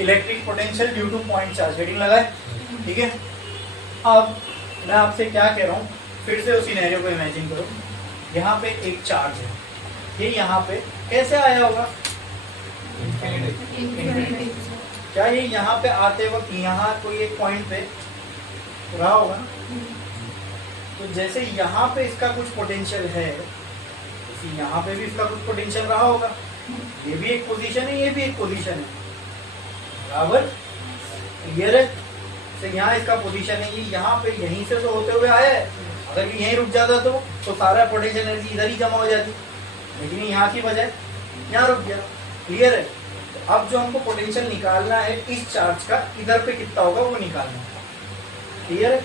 Electric potential due to point charge, heading लगाए, ठीक है। अब मैं आपसे क्या कह रहा हूँ, फिर से उस सिनेरियो को इमेजिन करो। यहाँ पे एक चार्ज है, ये यहाँ पे कैसे आया होगा? क्या ये यहाँ पे आते वक्त यहाँ कोई एक पॉइंट पे रहा होगा ना? तो जैसे यहाँ पे इसका कुछ पोटेंशियल है, यहाँ पे भी इसका कुछ पोटेंशियल रहा होगा। ये भी एक पोजीशन है, ये भी एक पोजीशन है, बराबर, क्लियर है। तो यहाँ इसका पोजीशन है, ये यहाँ पे यहीं से तो होते हुए आया है। अगर ये यहीं रुक जाता तो सारा पोटेंशियल एनर्जी इधर ही जमा हो जाती, लेकिन यहाँ की बजाय यहाँ रुक गया, क्लियर है। तो अब जो हमको पोटेंशियल निकालना है इस चार्ज का, इधर पे कितना होगा वो निकालना है, क्लियर है,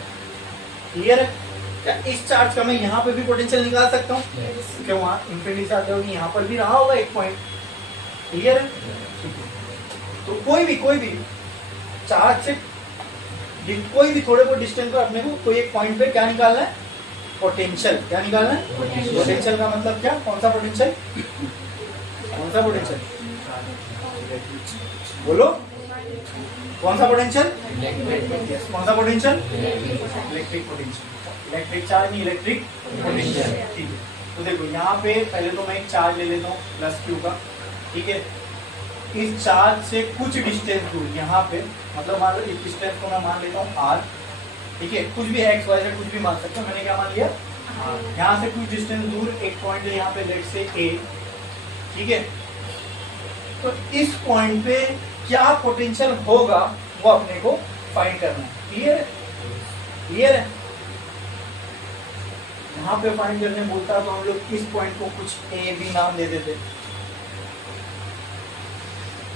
क्लियर है। क्या इस चार्ज का मैं यहाँ पे भी पोटेंशियल निकाल सकता हूँ? क्यों, वहाँ इंफिनिटी से आते होगी, यहाँ पर भी रहा होगा एक पॉइंट, क्लियर है। तो कोई भी चार्ज से कोई भी थोड़े बहुत डिस्टेंस पर अपने को कोई एक पॉइंट पे क्या निकालना है? पोटेंशियल। क्या निकालना है? पोटेंशियल का मतलब क्या? कौन सा पोटेंशियल? कौन सा पोटेंशियल बोलो? कौन सा पोटेंशियल? कौन सा potential? Electric potential. Electric charge नहीं, इलेक्ट्रिक पोटेंशियल, ठीक है। तो देखो यहाँ पे पहले तो मैं एक चार्ज ले लेता हूँ प्लस क्यू का, ठीक है। इस चार्ज से कुछ डिस्टेंस दूर यहाँ पे, मतलब मान लो इस डिस्टेंस को मैं मान लेता हूँ आर, ठीक है। कुछ भी एक्स वाई से कुछ भी मान सकता हूँ, मैंने क्या मान लिया? यहाँ से कुछ डिस्टेंस दूर एक पॉइंट है यहाँ पे, लेट से ए, ठीक है। तो इस पॉइंट पे क्या पोटेंशियल होगा वो अपने को फाइंड करना है, क्लियर है, क्लियर है। यहाँ पे फाइंड करने बोलता तो हम लोग इस पॉइंट को कुछ ए बी नाम दे देते,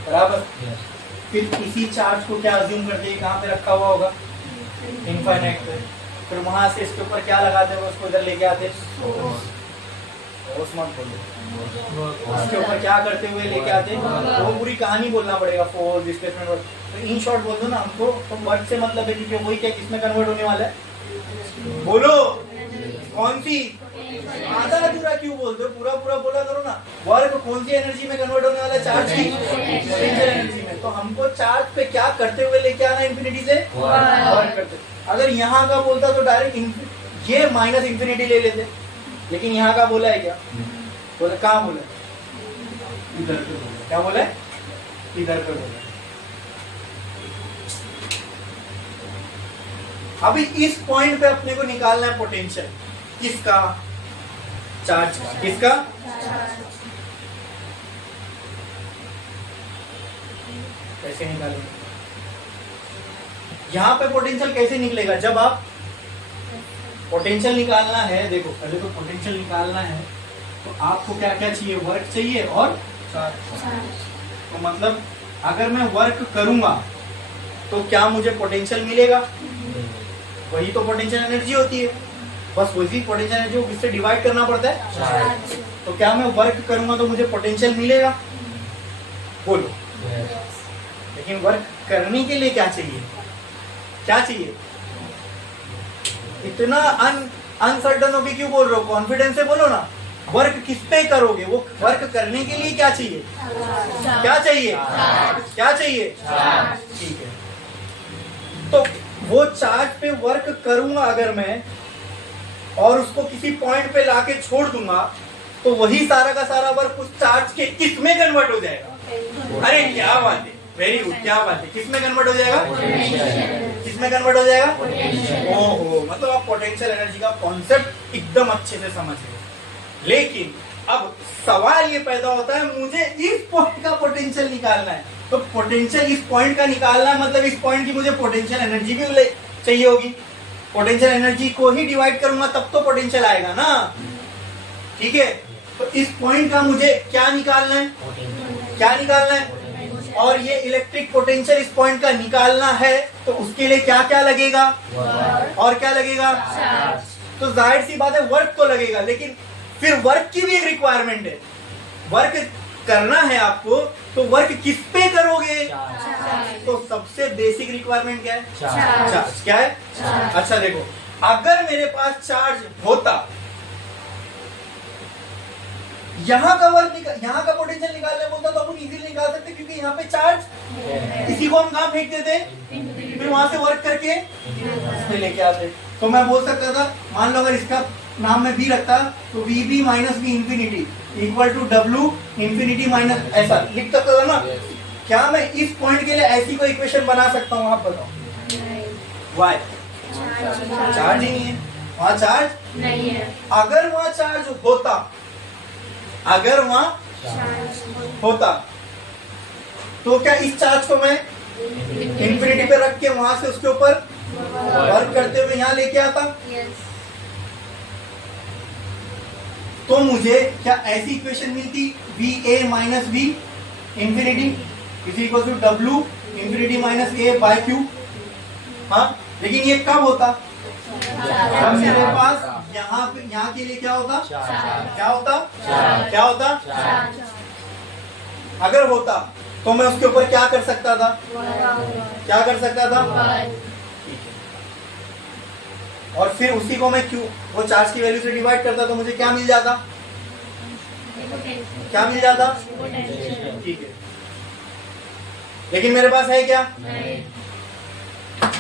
बराबर। फिर इसी चार्ज को क्या अज्यूम करते हैं कहाँ पे रखा हुआ होगा? इनफाइनाइट पे। फिर वहां से इसके ऊपर क्या लगाते हैं? उसको इधर लेके आते हैं, उसके ऊपर क्या करते हुए लेके आते हैं? वो पूरी कहानी बोलना पड़ेगा, फोर्स डिस्प्लेसमेंट। तो इन शॉर्ट बोल दो ना हमको, तो वर्ड से मतलब है कि वही क्या किसमें कन्वर्ट होने वाला है? बोलो कौन सी? आधा अधूरा क्यों बोलते हो? पूरा पूरा बोला करो ना। वर्क कौन सी एनर्जी में कन्वर्ट होने वाला है? चार्ज की पोटेंशियल एनर्जी में। तो हमको चार्ज पे क्या करते हुए लेके आना इन्फिनिटी से? वर्क करते। अगर यहाँ का बोलता तो डायरेक्ट ये माइनस इन्फिनिटी ले लेते, लेकिन यहाँ का बोला है क्या? बोला कहाँ बोला? इधर पे बोला। क्या बोला है? इधर पे बोला। अभी इस पॉइंट पे अपने को निकालना है पोटेंशियल किसका? चार्ज का। किसका? कैसे निकालेंगे? यहाँ पे पोटेंशियल कैसे निकलेगा? जब आप पोटेंशियल निकालना है, देखो पहले तो पोटेंशियल निकालना है तो आपको क्या क्या चाहिए? वर्क चाहिए और चार्ज। तो मतलब अगर मैं वर्क करूंगा तो क्या मुझे पोटेंशियल मिलेगा? वही तो पोटेंशियल एनर्जी होती है, बस वही पोटेंशियल एनर्जी को किससे डिवाइड करना पड़ता है? तो क्या मैं वर्क करूंगा तो मुझे पोटेंशियल मिलेगा? बोलो। लेकिन वर्क करने के लिए क्या चाहिए? क्या चाहिए? इतना अनसर्टन होके क्यों बोल रहे हो? कॉन्फिडेंस से बोलो ना। वर्क किस पे करोगे? वो वर्क करने के लिए क्या चाहिए? क्या चाहिए? क्या चाहिए? ठीक है। तो वो चार्ज पे वर्क करूंगा अगर मैं, और उसको किसी पॉइंट पे लाके छोड़ दूंगा, तो वही सारा का सारा वर्क उस चार्ज के किस में कन्वर्ट हो जाएगा? अरे क्या बात है, वेरी गुड, क्या बात है। किस में कन्वर्ट हो जाएगा? किस में कन्वर्ट हो जाएगा? ओहो, मतलब आप पोटेंशियल एनर्जी का कॉन्सेप्ट एकदम अच्छे से समझ रहे हो। लेकिन अब सवाल ये पैदा होता है, मुझे इस पॉइंट का पोटेंशियल निकालना है। तो पोटेंशियल इस पॉइंट का निकालना है, मतलब इस पॉइंट की मुझे पोटेंशियल एनर्जी भी चाहिए होगी। पोटेंशियल एनर्जी को ही डिवाइड करूंगा तब तो पोटेंशियल आएगा ना, ठीक है। तो इस पॉइंट का मुझे क्या निकालना है? क्या निकालना है? और ये इलेक्ट्रिक पोटेंशियल इस पॉइंट का निकालना है, तो उसके लिए क्या क्या लगेगा? और क्या लगेगा? तो जाहिर सी बात है वर्क तो लगेगा, लेकिन फिर वर्क की भी एक रिक्वायरमेंट है। वर्क करना है आपको, तो वर्क किस पे करोगे? तो सबसे बेसिक रिक्वायरमेंट क्या है? चार्ज। क्या है? अच्छा देखो, अगर मेरे पास चार्ज होता यहाँ का वर्क यहाँ का पोटेंशियल निकालने बोलता तो अपन इजीली निकाल सकते, क्योंकि यहाँ पे चार्ज, इसी को हम कहाँ फेंक देते, फिर वहां से वर्क करके इसमें लेके आते। तो मैं बोल सकता था, मान लो अगर इसका नाम मैं बी रखता तो V B minus B infinity equal to W infinity minus, ऐसा लिख सकता था ना। क्या मैं इस पॉइंट के लिए ऐसी कोई इक्वेशन बना सकता हूँ, आप बताओ? वाई चार्ज ही नहीं है, वहां चार्ज नहीं है। अगर वहां चार्ज होता, अगर वहां होता तो क्या इस चार्ज को मैं इंफिनिटी पे रख के वहां से उसके ऊपर वर्क करते हुए यहाँ लेके आता? तो मुझे क्या ऐसी इक्वेशन मिलती, V A minus B infinity is equal to W infinity minus A by Q. हाँ, लेकिन ये कब होता, जब मेरे पास यहाँ के लिए क्या होता, क्या होता, क्या होता, अगर होता तो मैं उसके ऊपर क्या कर सकता था, क्या कर सकता था, और फिर उसी को मैं क्यू वो चार्ज की वैल्यू से डिवाइड करता तो मुझे क्या मिल जाता, क्या मिल जाता, ठीक है। लेकिन मेरे पास है क्या,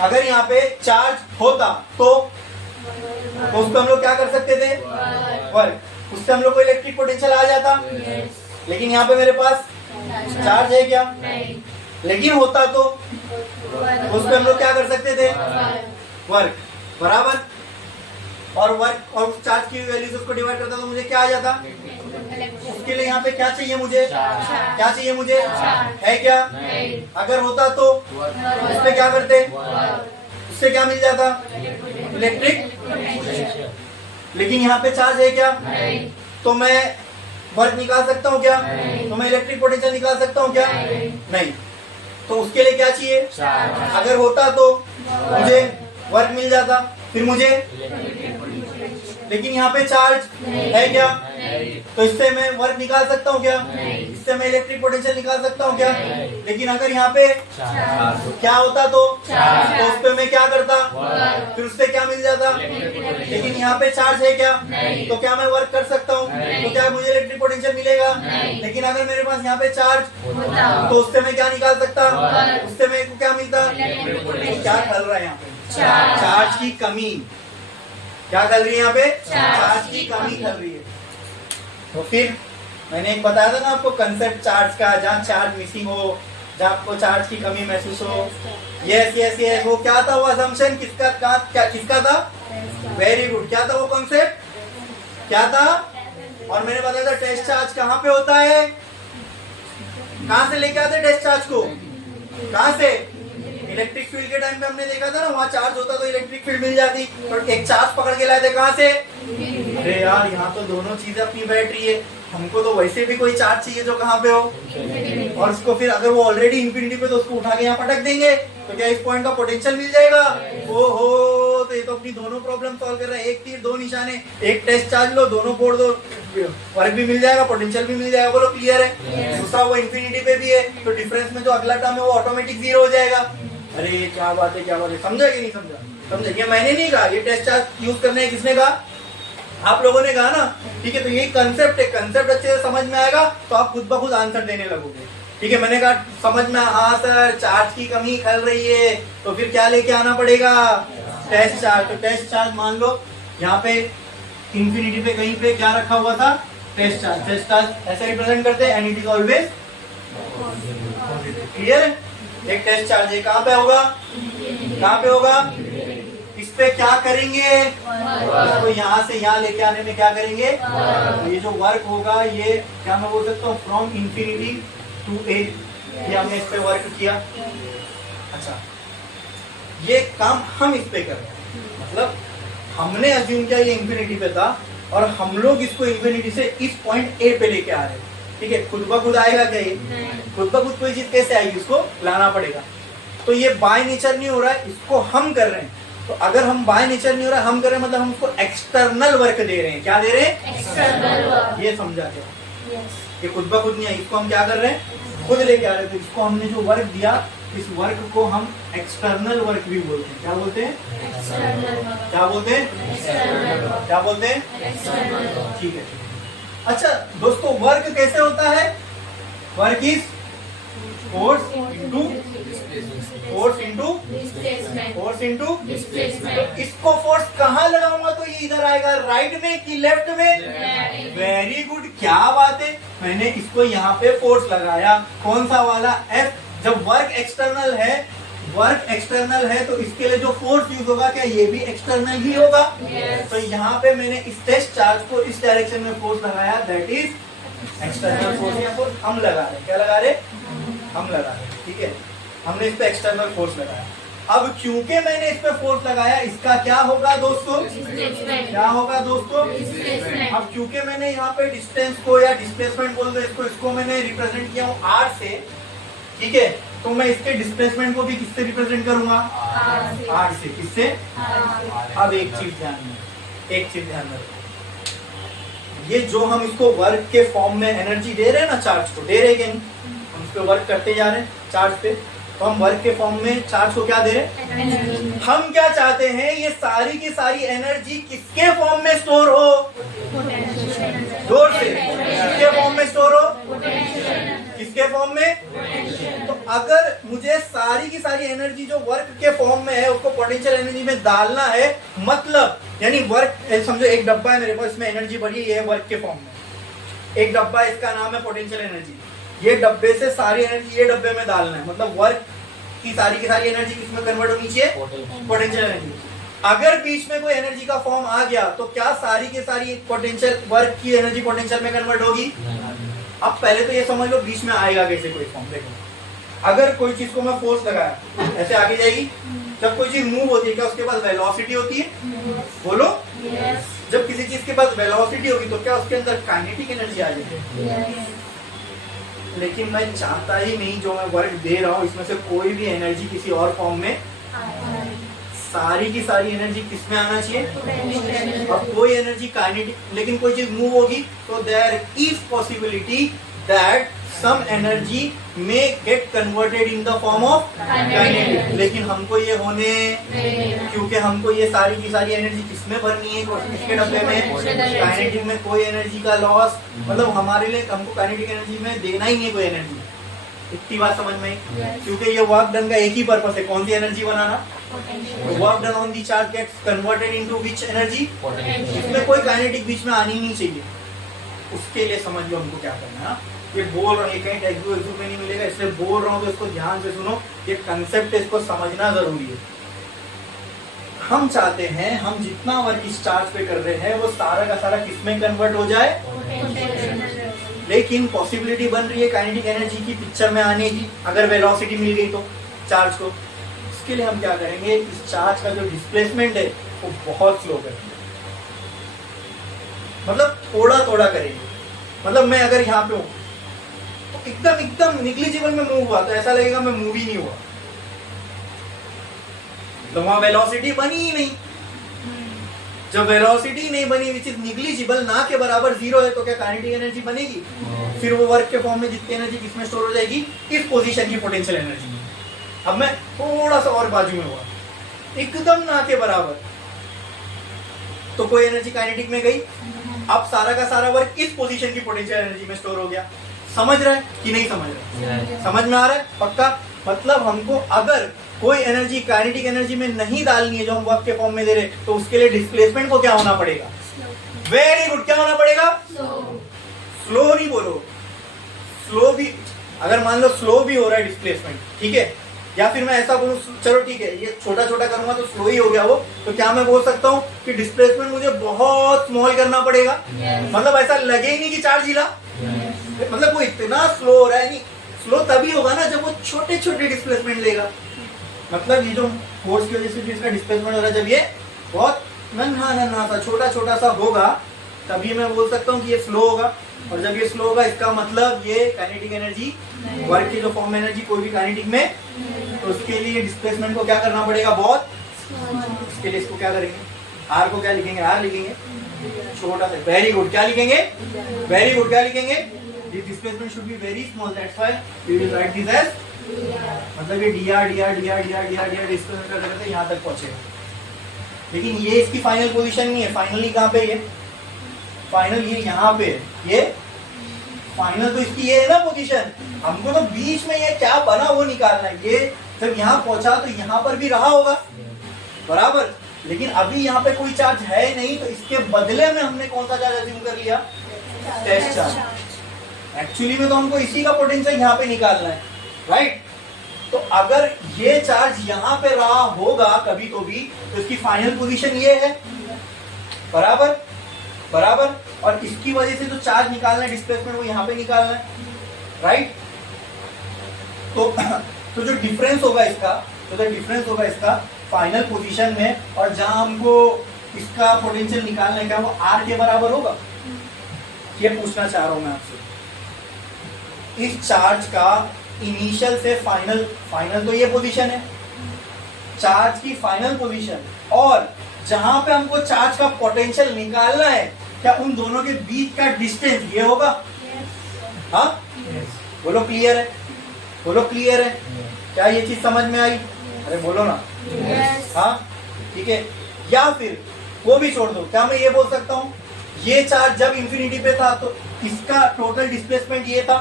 अगर यहाँ पे चार्ज होता तो उसको हम लोग क्या कर सकते थे, वर्क, उससे हम लोग को इलेक्ट्रिक पोटेंशियल आ जाता। लेकिन यहाँ पे मेरे पास चार्ज है क्या, लेकिन होता तो उसको हम लोग क्या कर सकते थे, वर्क, बराबर। और वर्क और उस चार्ज की वैल्यू से उसको डिवाइड करता तो मुझे क्या आ जाता, उसके लिए यहाँ पे क्या चाहिए मुझे, क्या चाहिए मुझे, है क्या, अगर होता तो उस पे क्या करते, उससे क्या मिल जाता, इलेक्ट्रिक। लेकिन यहाँ पे चार्ज है क्या, तो मैं वर्क निकाल सकता हूँ क्या, तो मैं इलेक्ट्रिक पोटेंशियल निकाल सकता हूँ क्या, नहीं। तो उसके लिए क्या चाहिए, अगर होता तो मुझे वर्क मिल जाता, फिर मुझे, लेकिन यहाँ पे चार्ज है क्या, तो इससे मैं वर्क निकाल सकता हूँ क्या, इससे मैं इलेक्ट्रिक पोटेंशियल निकाल सकता हूँ क्या। लेकिन अगर यहाँ पे क्या होता तो उस पे मैं क्या करता, फिर उससे क्या मिल जाता, लेकिन यहाँ पे चार्ज है क्या, तो क्या मैं वर्क कर सकता हूँ, तो क्या मुझे इलेक्ट्रिक पोटेंशियल मिलेगा। लेकिन अगर मेरे पास यहाँ पे चार्ज तो उससे मैं क्या निकाल सकता, उससे मेरे को क्या मिलता, क्या चल रहा है यहाँ पे, चार्ज की कमी, क्या कर रही है यहाँ पे, चार्ज की कमी कर रही है। तो फिर मैंने एक बताया था ना आपको कंसेप्ट चार्ज का, जहाँ चार्ज मिसिंग हो, जहाँ आपको चार्ज की कमी महसूस हो। यस यस यस, वो क्या था, वो असम्पशन किसका, क्या किसका था, वेरी गुड, क्या था वो कॉन्सेप्ट, क्या था। और मैंने बताया था टेस्ट चार्ज कहाँ पे होता है, कहाँ से लेके आते टेस्ट चार्ज को, कहाँ से, इलेक्ट्रिक फील्ड के टाइम पे हमने देखा था ना, वहाँ चार्ज होता तो इलेक्ट्रिक फील्ड मिल जाती। तो एक चार्ज पकड़ के लाए थे कहाँ से, अरे यार यहाँ तो दोनों चीजें अपनी बैठ रही है, हमको तो वैसे भी कोई चार्ज चाहिए जो कहाँ पे हो, और उसको फिर अगर वो ऑलरेडी इंफिनिटी पे तो उसको उठा के यहाँ पटक देंगे तो क्या इस पॉइंट का पोटेंशियल मिल जाएगा। ओहो, तो ये तो अपनी दोनों प्रॉब्लम सॉल्व कर रहा है, एक तीर दो निशाने, एक टेस्ट चार्ज लो, दोनों फोड़ दो, वर्क भी मिल जाएगा, पोटेंशियल भी मिल जाएगा। बोलो क्लियर है। दूसरा वो इंफिनिटी पे भी है, तो डिफरेंस में जो अगला टर्म है वो ऑटोमेटिक जीरो हो जाएगा। अरे क्या बात है, क्या बात है, समझा कि नहीं समझा, समझे। ये मैंने नहीं कहा, ये टेस्ट चार्ज यूज करने किसने कहा, आप लोगों ने कहा ना, ठीक है। तो ये कंसेप्ट है, कंसेप्ट अच्छे से समझ में आएगा तो आप खुद ब खुद आंसर देने लगोगे, ठीक है। मैंने कहा समझ में, हाँ सर चार्ज की कमी खल रही है, तो फिर क्या लेके आना पड़ेगा, टेस्ट चार्ज। तो टेस्ट चार्ज मान लो यहाँ पे इंफिनिटी पे कहीं पे क्या रखा हुआ था, टेस्ट चार्ज। टेस्ट चार्ज ऐसे रिप्रेजेंट करते हैं, and it is always clear है। एक टेस्ट चार्ज है, कहाँ पे होगा, कहाँ पे होगा, इस पे क्या करेंगे, इसको यहाँ से यहाँ लेके आने में क्या करेंगे, तो ये जो वर्क होगा ये क्या मैं बोल सकता हूँ, फ्रॉम इंफिनिटी टू ए, ये हमने इस पे वर्क किया। अच्छा, ये काम हम इस पे कर रहे हैं, मतलब हमने अज्यूम किया ये इंफिनिटी पे था और हम लोग इसको इंफिनिटी से इस पॉइंट ए पे लेके आ रहे हैं, ठीक है। खुद ब खुद आएगा क्या ये, खुद ब खुद कोई चीज कैसे आएगी, उसको लाना पड़ेगा। तो ये बाय नेचर नहीं हो रहा है, इसको हम कर रहे हैं। तो अगर हम बाय नेचर नहीं हो रहा है, हम कर रहे हैं मतलब हम उसको एक्सटर्नल वर्क दे रहे हैं। क्या दे रहे हैं, एक्सटर्नल वर्क। ये समझा क्या, ये खुद ब खुद नहीं है, इसको हम क्या कर रहे हैं, खुद लेके आ रहे हैं। तो इसको हमने जो वर्क दिया, इस वर्क को हम एक्सटर्नल वर्क भी बोलते हैं। क्या बोलते हैं, क्या बोलते हैं, क्या बोलते हैं, ठीक है। अच्छा दोस्तों, वर्क कैसे होता है? वर्क इज फोर्स इनटू इसको फोर्स कहाँ लगाऊंगा तो ये इधर आएगा, राइट में कि लेफ्ट में? वेरी गुड, क्या बात है, मैंने इसको यहाँ पे फोर्स लगाया। कौन सा वाला? F। जब वर्क एक्सटर्नल है तो इसके लिए जो फोर्स यूज होगा, क्या ये भी एक्सटर्नल ही होगा? तो यहाँ पे मैंने इस टेस्ट चार्ज को इस डायरेक्शन में फोर्स लगाया, दैट इज एक्सटर्नल फोर्स। या फोर्स हम लगा रहे, क्या लगा रहे? हम लगा रहे, ठीक है, हमने इस पे एक्सटर्नल फोर्स लगाया। अब क्योंकि मैंने इस पे फोर्स लगाया, इसका क्या होगा दोस्तों? क्या होगा दोस्तों? अब क्योंकि मैंने यहाँ पे डिस्टेंस को या डिस्प्लेसमेंट बोल दो इसको, इसको मैंने रिप्रेजेंट किया हूँ R से, ठीक है, तो मैं इसके डिस्प्लेसमेंट को भी किससे रिप्रेजेंट करूंगा? R से। किससे? अब एक चीज ध्यान में, ये जो हम इसको वर्क के फॉर्म में एनर्जी दे रहे हैं ना, चार्ज को दे रहे हैं, हम इस पे वर्क करते जा रहे हैं चार्ज पे, तो हम वर्क के फॉर्म में चार्ज को क्या दे रहे हैं? हम क्या चाहते हैं, ये सारी की सारी एनर्जी किसके फॉर्म में स्टोर हो? जोर से, किसके फॉर्म में स्टोर हो? किसके फॉर्म में? तो अगर मुझे सारी की सारी एनर्जी जो वर्क के फॉर्म में है उसको पोटेंशियल एनर्जी में डालना है, मतलब यानी वर्क, समझो एक डब्बा है मेरे पास, इसमें एनर्जी भरी है वर्क के फॉर्म में, एक डब्बा, इसका नाम है पोटेंशियल एनर्जी। ये डब्बे से सारी एनर्जी ये डब्बे में डालना है, मतलब वर्क की सारी एनर्जी किसमें कन्वर्ट होनी चाहिए? Potential energy. अगर बीच में कोई एनर्जी का फॉर्म आ गया तो क्या सारी की सारी पोटेंशियल वर्क की एनर्जी पोटेंशियल में कन्वर्ट होगी? अब पहले तो ये समझ लो बीच में आएगा कैसे कोई फॉर्म। देखो, अगर कोई चीज को मैं फोर्स लगाया, ऐसे आगे जाएगी। जब कोई चीज मूव होती है क्या उसके पास वेलोसिटी होती है? बोलो। जब किसी चीज के पास वेलोसिटी होगी तो क्या उसके अंदर काइनेटिक एनर्जी आ जाएगी? लेकिन मैं चाहता ही नहीं, जो मैं वर्क दे रहा हूँ इसमें से कोई भी एनर्जी किसी और फॉर्म में, सारी की सारी एनर्जी किसमें आना चाहिए? अब कोई एनर्जी काइनेटिक, लेकिन कोई चीज मूव होगी तो there is possibility that some energy may get converted in the form of kinetic. लेकिन हमको ये होने, क्योंकि हमको ये सारी की सारी एनर्जी किसमें भरनी है? किसके डब्बे में? काइनेटिक में कोई एनर्जी का लॉस, मतलब हमारे लिए हमको काइनेटिक एनर्जी में देना ही नहीं कोई एनर्जी। इतनी बात समझ में? क्योंकि ये वर्क डन का एक ही पर्पस है, कौन सी एनर्जी बनाना? Work done on the charge gets converted into which energy? इसमें कोई काइनेटिक बीच में आनी नहीं चाहिए। उसके लिए समझ लो हमको क्या करना है। ये बोल रहा हूँ, ये कहीं टेक्स्ट में नहीं मिलेगा, इसलिए बोल रहा हूँ तो इसको ध्यान से सुनो। ये कंसेप्ट है, इसको समझना जरूरी है। हम चाहते हैं हम जितना वर्क इस चार्ज पे कर रहे हैं वो सारा का सारा किसमें कन्वर्ट हो जाए? लेकिन पॉसिबिलिटी बन रही है काइनेटिक एनर्जी की पिक्चर में आने की, अगर वेलोसिटी मिल गई तो चार्ज को। इसके लिए हम क्या करेंगे, इस चार्ज का जो डिस्प्लेसमेंट है वो बहुत स्लो करेंगे, मतलब थोड़ा थोड़ा करेंगे। मतलब मैं अगर यहाँ पे हूँ तो एकदम निग्लिजिबल में मूव हुआ तो ऐसा लगेगा मैं मूव ही नहीं हुआ, तो वहां वेलोसिटी बनी ही नहीं। जब वेलोसिटी नहीं बनी, विच इज निग्लिजिबल, ना के बराबर जीरो है, तो क्या काइनेटिक एनर्जी बनेगी? फिर वो वर्क के फॉर्म में जितनी एनर्जी किसमें स्टोर हो जाएगी? इस पोजीशन की पोटेंशियल एनर्जी में। अब मैं थोड़ा सा और बाजू में हुआ, एकदम ना के बराबर, तो कोई एनर्जी काइनेटिक में गई। अब सारा का सारा वर्क इस पोजीशन की पोटेंशियल एनर्जी में स्टोर हो गया। समझ रहे हैं कि नहीं समझ रहे? समझ में आ रहा है पक्का? मतलब हमको अगर कोई एनर्जी काइनेटिक एनर्जी में नहीं डालनी है जो हम वर्क के फॉर्म में दे रहे, तो उसके लिए डिस्प्लेसमेंट को क्या होना पड़ेगा? वेरी गुड, क्या होना पड़ेगा? स्लो नहीं बोलो, स्लो भी, अगर मान लो स्लो भी हो रहा है डिस्प्लेसमेंट, ठीक है, या फिर मैं ऐसा बोलूं, चलो ठीक है ये छोटा छोटा करूंगा तो स्लो ही हो गया वो, तो क्या मैं बोल सकता हूँ कि डिस्प्लेसमेंट मुझे बहुत स्मॉल करना पड़ेगा? मतलब ऐसा लगे ही नहीं कि चार्ज हिला, मतलब वो इतना स्लो हो रहा है। नहीं, स्लो तभी होगा ना जब वो छोटे छोटे डिस्प्लेसमेंट लेगा। मतलब ये जो फोर्स की वजह से जो इसका डिस्प्लेसमेंट हो रहा है, जब ये बहुत नन्हा सा छोटा छोटा सा होगा तभी मैं बोल सकता हूँ कि ये स्लो होगा। और जब ये स्लो होगा इसका मतलब ये काइनेटिक एनर्जी, वर्क की जो फॉर्म एनर्जी कोई भी काइनेटिक में, तो उसके लिए डिस्प्लेसमेंट को क्या करना पड़ेगा? बहुत। इसके लिए इसको क्या करेंगे? आर को क्या लिखेंगे? आर लिखेंगे छोटा सा। वेरी गुड, क्या लिखेंगे? वेरी गुड, क्या लिखेंगे? This displacement should be very small, that's why we will write this as, मतलब ये dr डिस्प्लेसमेंट करते यहाँ तक पहुंचेगा। लेकिन ये इसकी फाइनल पोजीशन नहीं है। फाइनली कहाँ पे? ये फाइनल ये यहाँ पे है, ये फाइनल तो इसकी ये है ना पोजीशन, हमको तो बीच में ये क्या बना वो निकालना है। ये जब यहाँ पहुंचा तो यहाँ पर भी रहा होगा बराबर, लेकिन अभी यहाँ पे कोई चार्ज है नहीं, तो इसके बदले में हमने कौन सा चार्ज अज्यूम कर लिया, टेस्ट चार्ज। एक्चुअली में तो हमको इसी का पोटेंशियल यहाँ पे निकालना है, राइट। तो अगर ये चार्ज यहाँ पे रहा होगा कभी तो भी, तो इसकी फाइनल पोजीशन ये है बराबर बराबर, और इसकी वजह से जो चार्ज निकालना है डिस्प्लेसमेंट वो यहाँ पे निकालना है, राइट। तो जो डिफरेंस होगा इसका, तो जो डिफरेंस होगा इसका फाइनल पोजीशन में और जहां हमको इसका पोटेंशियल निकालना है, क्या वो आर के बराबर होगा? ये पूछना चाह रहा हूं मैं आपसे। इस चार्ज का इनिशियल से फाइनल, फाइनल तो ये पोजीशन है, चार्ज की फाइनल पोजीशन, और जहां पे हमको चार्ज का पोटेंशियल निकालना है, क्या उन दोनों के बीच का डिस्टेंस ये होगा? हाँ, बोलो क्लियर है, बोलो क्लियर है। क्या ये चीज समझ में आई? अरे बोलो ना। हाँ ठीक है। या फिर वो भी छोड़ दो, क्या मैं ये बोल सकता हूँ ये चार्ज जब इंफिनिटी पे था तो इसका टोटल डिस्प्लेसमेंट ये था,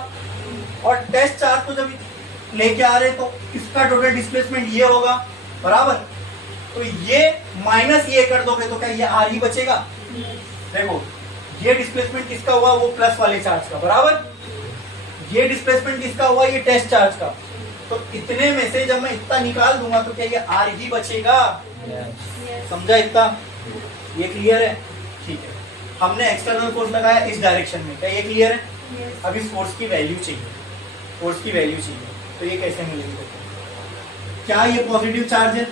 और टेस्ट चार्ज तो जब लेके आ रहे तो इसका टोटल डिस्प्लेसमेंट ये होगा बराबर। तो ये माइनस ये कर दोगे तो क्या ये आर ही बचेगा? देखो ये डिस्प्लेसमेंट किसका हुआ, वो प्लस वाले चार्ज का बराबर, ये डिस्प्लेसमेंट किसका हुआ, ये टेस्ट चार्ज का। तो इतने में से जब मैं इतना निकाल दूंगा तो क्या ये आर ही बचेगा? समझा इतना? ये क्लियर है? ठीक है। हमने एक्सटर्नल फोर्स लगाया इस डायरेक्शन में, क्या ये क्लियर है? अब इस फोर्स की वैल्यू चाहिए, फोर्स की वैल्यू चाहिए, तो ये कैसे मिलेगी? क्या ये पॉजिटिव चार्ज है?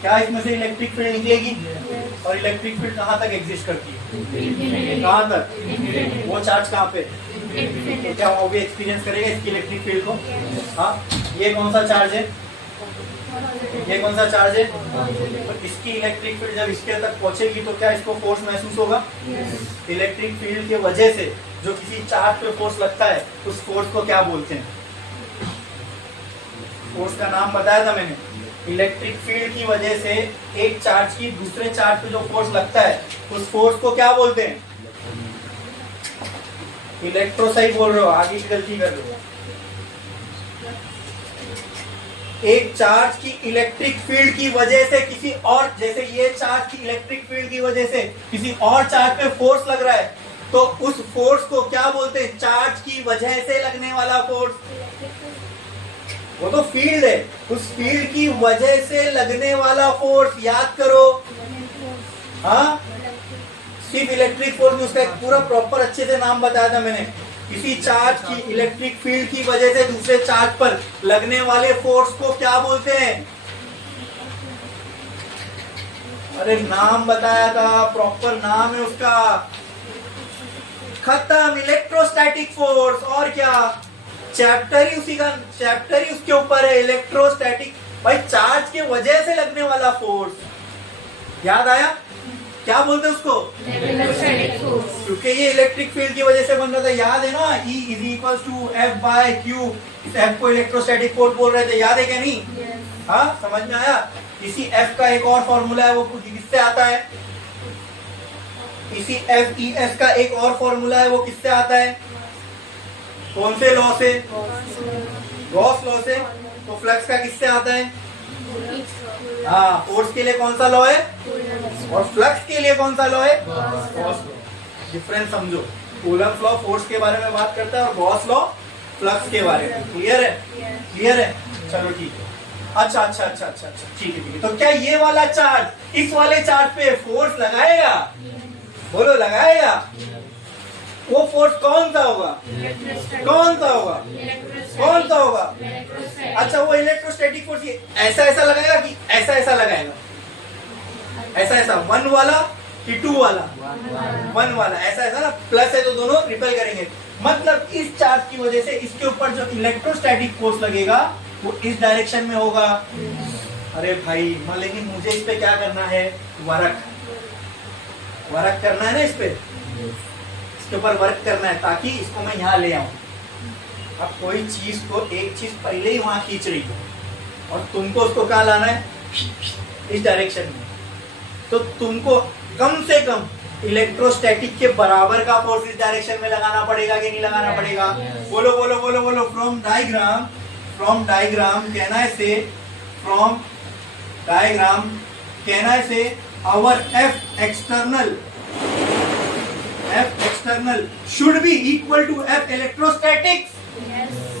क्या इसमें से इलेक्ट्रिक फील्ड निकलेगी? और इलेक्ट्रिक फील्ड कहाँ तक एग्जिस्ट करती है? कहाँ तक? वो चार्ज कहाँ पे? तो क्या वो भी एक्सपीरियंस करेगा इसकी इलेक्ट्रिक फील्ड को? हाँ। ये कौन सा चार्ज है? ये कौन सा चार्ज है? तो इसकी इलेक्ट्रिक फील्ड जब इसके तक पहुंचेगी तो क्या इसको फोर्स महसूस होगा? इलेक्ट्रिक फील्ड की वजह से जो किसी चार्ज पे फोर्स लगता है उस फोर्स को क्या बोलते हैं? फोर्स का नाम बताया था मैंने। इलेक्ट्रिक फील्ड की वजह से एक चार्ज की दूसरे चार्ज पे जो फोर्स लगता है उस फोर्स को क्या बोलते हैं? इलेक्ट्रोसाइट बोल रहे हो, आगे की गलती कर रहे हो। एक चार्ज की इलेक्ट्रिक फील्ड की वजह से किसी और, जैसे ये चार्ज की इलेक्ट्रिक फील्ड की वजह से किसी और चार्ज पे फोर्स लग रहा है तो उस फोर्स को क्या बोलते हैं? चार्ज की वजह से लगने वाला फोर्स। वो तो फील्ड है, उस फील्ड की वजह से लगने वाला फोर्स याद करो। हाँ, सिर्फ इलेक्ट्रिक फोर्स में उसका एक पूरा प्रॉपर अच्छे से नाम बताया था मैंने। किसी चार्ज की इलेक्ट्रिक फील्ड की वजह से दूसरे चार्ज पर लगने वाले फोर्स को क्या बोलते हैं? अरे नाम बताया था, प्रॉपर नाम है उसका। खत्म, इलेक्ट्रोस्टैटिक फोर्स। और क्या, चैप्टर ही उसी का, चैप्टर ही उसके ऊपर है, इलेक्ट्रोस्टैटिक। भाई चार्ज के वजह से लगने वाला फोर्स याद आया? क्या बोलते हैं उसको? क्योंकि ये इलेक्ट्रिक फील्ड की वजह से बन रहा था, याद है ना? E is equal to F by Q। इस F को इलेक्ट्रोस्टैटिक फोर्स बोल रहे थे, याद है क्या नहीं? हाँ, समझ में आया? इसी F का एक और फॉर्मूला है, वो किससे आता है? इसी FES का एक और फॉर्मूला है, वो किससे आता है? कौन से लॉ से? गॉस लॉ से। तो फ्लक्स का किससे आता है? हाँ, फोर्स के लिए कौन सा लॉ है और फ्लक्स के लिए कौन सा लॉ है? Gauss law. डिफरेंस समझो, कूलम्ब लॉ फोर्स के बारे में बात करता है और गॉस लॉ फ्लक्स के बारे में। क्लियर है? क्लियर है? चलो ठीक है। अच्छा अच्छा अच्छा अच्छा अच्छा, ठीक है ठीक है। तो क्या ये वाला चार्ज इस वाले चार्ज पे फोर्स लगाएगा? बोलो, लगाएगा। वो फोर्स कौन सा होगा? कौन सा होगा? कौन सा होगा? अच्छा, वो इलेक्ट्रोस्टैटिक फोर्स ऐसा ऐसा लगाएगा कि ऐसा ऐसा लगाएगा? ऐसा ऐसा, वन वाला कि टू वाला? वन वाला। ऐसा ऐसा ना, प्लस है तो दोनों रिपेल करेंगे। मतलब इस चार्ज की वजह से इसके ऊपर जो इलेक्ट्रोस्टैटिक फोर्स लगेगा वो इस डायरेक्शन में होगा। अरे भाई, लेकिन मुझे इस पे क्या करना है? वर्क, वर्क करना है ना, इस पे, इसके ऊपर वर्क करना है ताकि इसको मैं यहाँ ले आऊं। अब कोई चीज को, एक चीज पहले ही वहां खींच रही है और तुमको उसको कहाँ लाना है? इस डायरेक्शन में। तो तुमको कम से कम इलेक्ट्रोस्टैटिक के बराबर का फोर्स इस डायरेक्शन में लगाना पड़ेगा कि नहीं लगाना पड़ेगा? बोलो बोलो बोलो बोलो। फ्रॉम डायग्राम कहना है our F external should be equal to F electrostatics.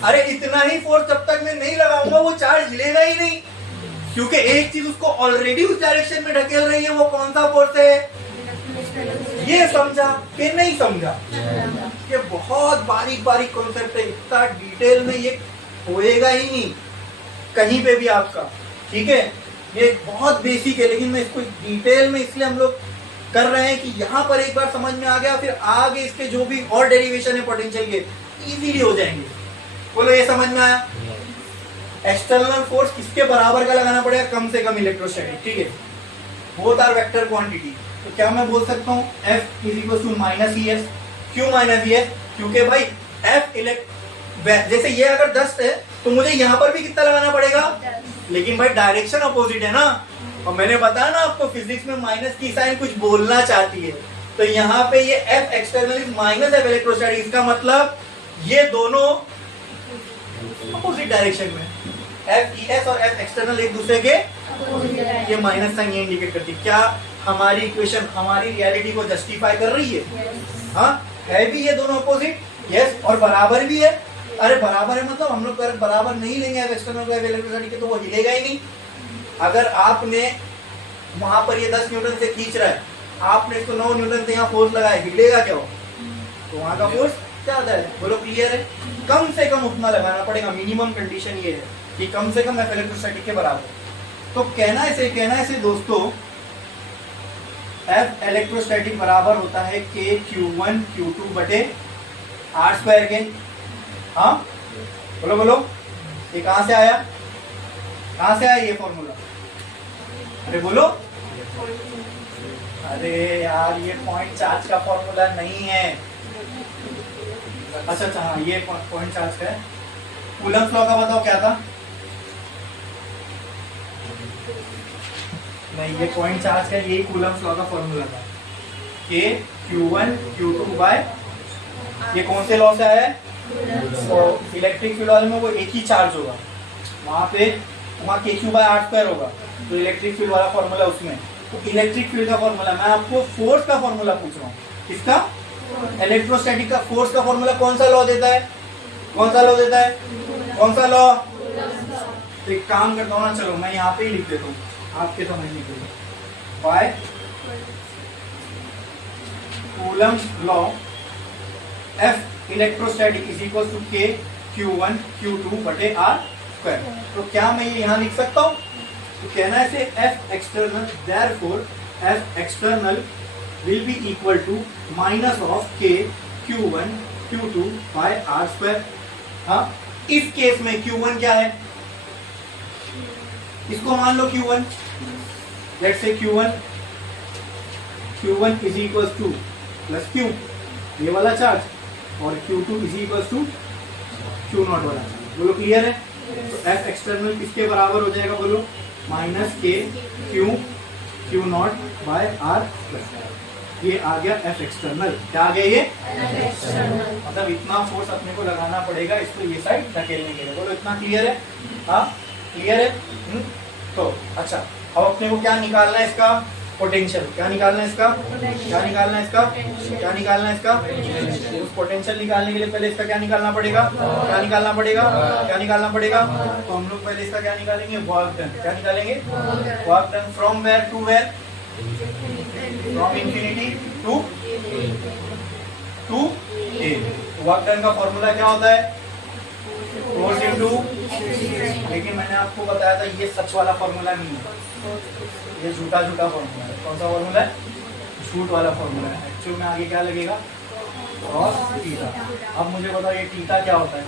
अरे इतना ही फोर्स जब तक मैं नहीं लगाऊंगा वो चार्ज हिलेगा ही नहीं, क्योंकि एक चीज उसको ऑलरेडी उस डायरेक्शन में ढकेल रही है। वो कौन सा फोर्स है? ये समझा कि नहीं समझा? ये बहुत बारीक बारीक कॉन्सेप्ट है, इतना डिटेल में ये होएगा ही नहीं कहीं पे भी आपका, ठीक है? ये बहुत बेसिक है, लेकिन मैं इसको डिटेल में इसलिए हम लोग कर रहे हैं कि यहाँ पर एक बार समझ में आ गया, फिर आगे इसके जो भी और डेरिवेशन है पोटेंशियल के इजीली हो जाएंगे। बोलो ये समझ में आया? एक्सटर्नल फोर्स किसके बराबर का लगाना पड़ेगा? कम से कम इलेक्ट्रोस्टैटिक, ठीक है? Both are vector quantity. तो क्या मैं बोल सकता हूँ F is equal to minus E S? क्यों माइनस ई एस? क्योंकि भाई F जैसे ये अगर 10 है तो मुझे यहाँ पर भी कितना लगाना पड़ेगा? लेकिन भाई डायरेक्शन अपोजिट है ना, और मैंने बताया ना आपको फिजिक्स में माइनस की साइन कुछ बोलना चाहती है। तो यहाँ पे ये F external is minus F electrostatic, इसका मतलब ये दोनों अपोजिट डायरेक्शन में, F ई एस और F एक्सटर्नल एक दूसरे के, ये माइनस साइन ये इंडिकेट करती है। क्या हमारी इक्वेशन हमारी रियलिटी को जस्टिफाई कर रही है? हाँ, है भी ये दोनों अपोजिट, यस, और बराबर भी है। अरे बराबर है मतलब हम लोग बराबर नहीं लेंगे F एक्सटर्नल को F इलेक्ट्रोस्टैटिक के, तो वो हिलेगा ही नहीं। अगर आपने वहां पर ये 10 न्यूटन से खींच रहा है, आपने इसको 9 न्यूटन से यहाँ फोर्स लगाया, हिलेगा क्या? तो वहां का फोर्स ज्यादा है। बोलो क्लियर है? कम से कम उतना लगाना पड़ेगा, मिनिमम कंडीशन ये है कि कम से कम F इलेक्ट्रोस्टैटिक के बराबर। तो कहना है दोस्तों F इलेक्ट्रोस्टैटिक बराबर होता है K Q1 Q2 बटे R स्क्वायर के। हाँ बोलो बोलो, ये कहां से आया? कहां से आया ये फॉर्मूला? अरे बोलो। अरे यार ये पॉइंट चार्ज का फॉर्मूला नहीं है। अच्छा हाँ, ये पॉइंट चार्ज का है। कूलम्ब लॉ का बताओ क्या था? नहीं, ये पॉइंट चार्ज का यही कूलम्ब लॉ का फॉर्मूला था, K Q1 Q2 बाय, ये कौन से लॉ से आया है? तो इलेक्ट्रिक फील्ड वाले में वो एक ही चार्ज होगा, वहां KQ बाय R स्क्वायर होगा, तो इलेक्ट्रिक फील्ड वाला फॉर्मूला उसमें। तो इलेक्ट्रिक फील्ड का फॉर्मूला, मैं आपको फोर्स का फॉर्मूला पूछ रहा हूँ। किसका? इलेक्ट्रोस्टैटिक का फोर्स का फॉर्मूला कौन सा लॉ देता है? कौन सा लॉ देता है? कौन सा लॉ? तो एक काम करता हूँ ना, चलो मैं यहाँ पे ही लिख देता हूँ आपके समझने के लिए। By Coulomb law F electrostatic is equal to K Q1 Q2 बटे R स्क्वायर। तो क्या मैं ये यहाँ लिख सकता हूँ? तो कहना है F external, therefore F external will be equal to minus of K Q1 Q2 by R square. हाँ, इस केस में Q1 क्या है? इसको मान लो Q1, let's say Q1 is equal two plus Q, ये वाला चार्ज, और Q2 is equal to Q0 वाला चार्ज। बोलो क्लियर है? तो F एक्सटर्नल किसके बराबर हो जाएगा? बोलो minus K Q0 by R plus, ये आ गया F एक्सटर्नल। क्या आ गया ये? मतलब इतना फोर्स अपने को लगाना पड़ेगा इसको ये साइड धकेलने के लिए। बोलो इतना क्लियर है? हाँ क्लियर है? तो अच्छा, अब अपने को क्या निकालना है? इसका पोटेंशियल। क्या निकालना है इसका? क्या निकालना है इसका? क्या निकालना है इसका? उस पोटेंशियल निकालने के लिए पहले इसका क्या निकालना पड़ेगा? क्या निकालना पड़ेगा? क्या निकालना पड़ेगा? तो हम लोग पहले इसका क्या निकालेंगे? Work done. क्या निकालेंगे? Work done from where to where? From infinity to A। Work done का फॉर्मूला क्या होता है? फोर्स इनटू, लेकिन मैंने आपको बताया था ये सच वाला फॉर्मूला नहीं है, ये झूठा फॉर्मूला है। कौन सा फॉर्मूला है? झूठ वाला फॉर्मूला है। एक्चुअल में आगे क्या लगेगा? Cos theta. अब मुझे बताओ ये थीटा क्या होता है?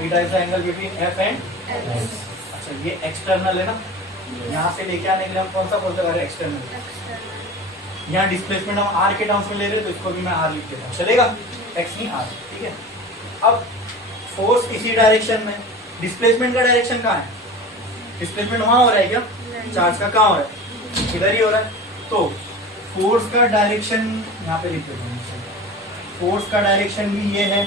Theta is the angle between F and S। अच्छा, ये एक्सटर्नल है ना, यहाँ से लेके आने के लिए हम कौन सा बोलते हैं? एक्सटर्नल। यहाँ डिस्प्लेसमेंट हम R के टर्म्स में ले रहे हैं, तो इसको भी मैं R लिख देता हूँ, चलेगा? X नहीं R, ठीक है? अब फोर्स इसी डायरेक्शन में, डिस्प्लेसमेंट का डायरेक्शन कहाँ है? डिस्प्लेसमेंट वहां हो रहा है क्या? चार्ज का कहाँ हो रहा है? इधर ही हो रहा है। तो फोर्स का डायरेक्शन यहाँ पे लिख देता हूँ, फोर्स का डायरेक्शन भी ये है,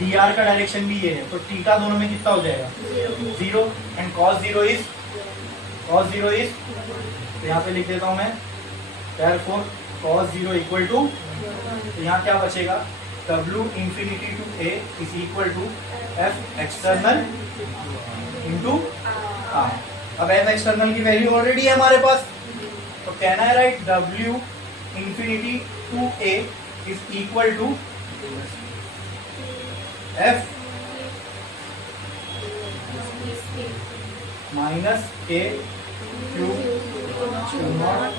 dr का डायरेक्शन भी ये है, तो थीटा दोनों में कितना हो जाएगा 0 एंड cos 0 इज तो यहाँ पे लिख देता हूँ मैं therefore cos 0 इक्वल टू, तो यहाँ क्या बचेगा W infinity to A is equal to F external into R। अब F external की वैल्यू ऑलरेडी है हमारे पास, तो कहना है right W infinity to A is equal to F minus K Q naught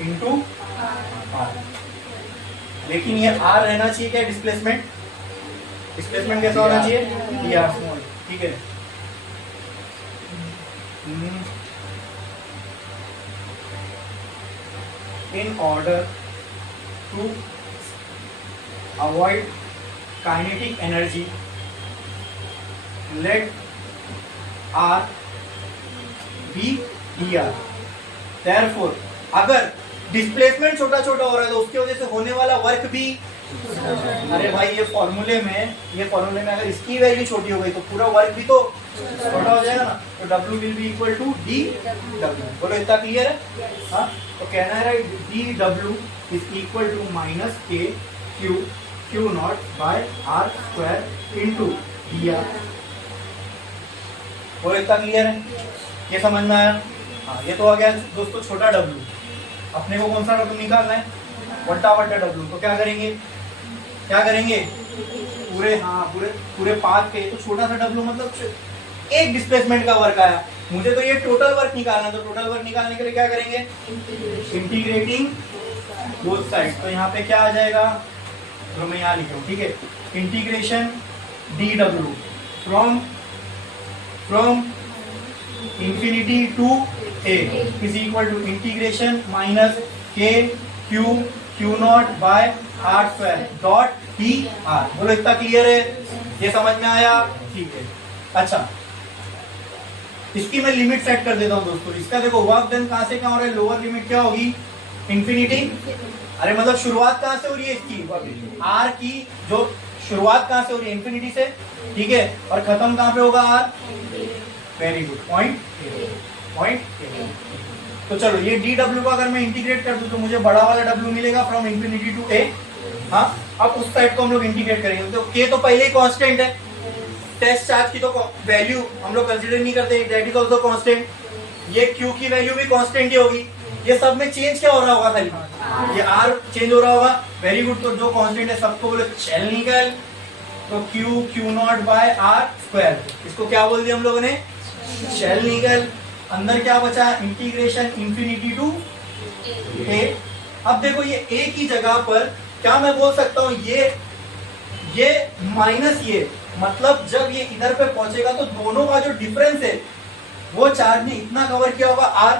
into R। लेकिन ये R रहना चाहिए क्या, डिस्प्लेसमेंट कैसा होना चाहिए dr स्मॉल, ठीक है। In order to avoid kinetic energy, let R be dr। Therefore, अगर डिस्प्लेसमेंट छोटा छोटा हो रहा है तो उसकी वजह से होने वाला वर्क भी, अरे भाई ये फॉर्मूले में अगर इसकी वैल्यू छोटी हो गई तो पूरा वर्क भी तो छोटा हो जाएगा ना, तो W will be equal to dW। बोलो इतना क्लियर है? हाँ, तो कहना है right dW is equal to minus K Q not by R square into dr। बोलो इतना क्लियर है? ये समझ में आया? हाँ, ये तो आ गया दोस्तों छोटा W। अपने को कौन सा W निकालना है, बड़ा W। तो क्या करेंगे पूरे पाथ पे तो छोटा सा W मतलब एक डिस्प्लेसमेंट का वर्क आया, मुझे तो ये टोटल वर्क निकालना है, तो टोटल वर्क निकालने के लिए क्या करेंगे, इंटीग्रेटिंग बोथ साइड। तो यहाँ पे क्या आ जाएगा, तो मैं यहाँ लिख रहा हूँ, ठीक है, integration dW from infinity to A is equal to integration minus K Q not by R square dot dr। बोलो इतना क्लियर है? ये समझ में आया? ठीक है। अच्छा, इसकी मैं लिमिट सेट कर देता हूँ दोस्तों। इसका देखो वर्क डन कहाँ से कहाँ हो रहा है, लोअर लिमिट क्या होगी, इंफिनिटी। अरे मतलब शुरुआत कहाँ से हो रही है इसकी, R की जो शुरुआत कहाँ से हो रही है, इंफिनिटी से, ठीक है, और खत्म कहाँ पे होगा R। Very good, point. तो चलो ये dW का अगर मैं इंटीग्रेट कर दूं तो मुझे बड़ा वाला W मिलेगा फ्रॉम इंफिनिटी टू A। हाँ, अब उस साइड को हम लोग इंटीग्रेट करेंगे, तो K तो पहले ही कांस्टेंट है, टेस्ट चार्ज की तो वैल्यू हम लोग कंसीडर नहीं करते, दैट इज आल्सो कांस्टेंट। ये Q की वैल्यू भी कांस्टेंट ही होगी। ये सब में चेंज क्या हो रहा होगा, खाली ये R चेंज हो रहा होगा। वेरी गुड, तो जो कांस्टेंट है सबको बोले चल निकल, तो Q not by R square, इसको क्या बोल दिया हम लोगों ने, चल निकल। अंदर क्या बचा, इंटीग्रेशन इंफिनिटी टू A। अब देखो ये A की जगह पर क्या मैं बोल सकता हूँ, ये माइनस ये, मतलब जब ये इधर पे पहुंचेगा तो दोनों का जो डिफरेंस है वो चार्ज ने इतना कवर किया होगा R।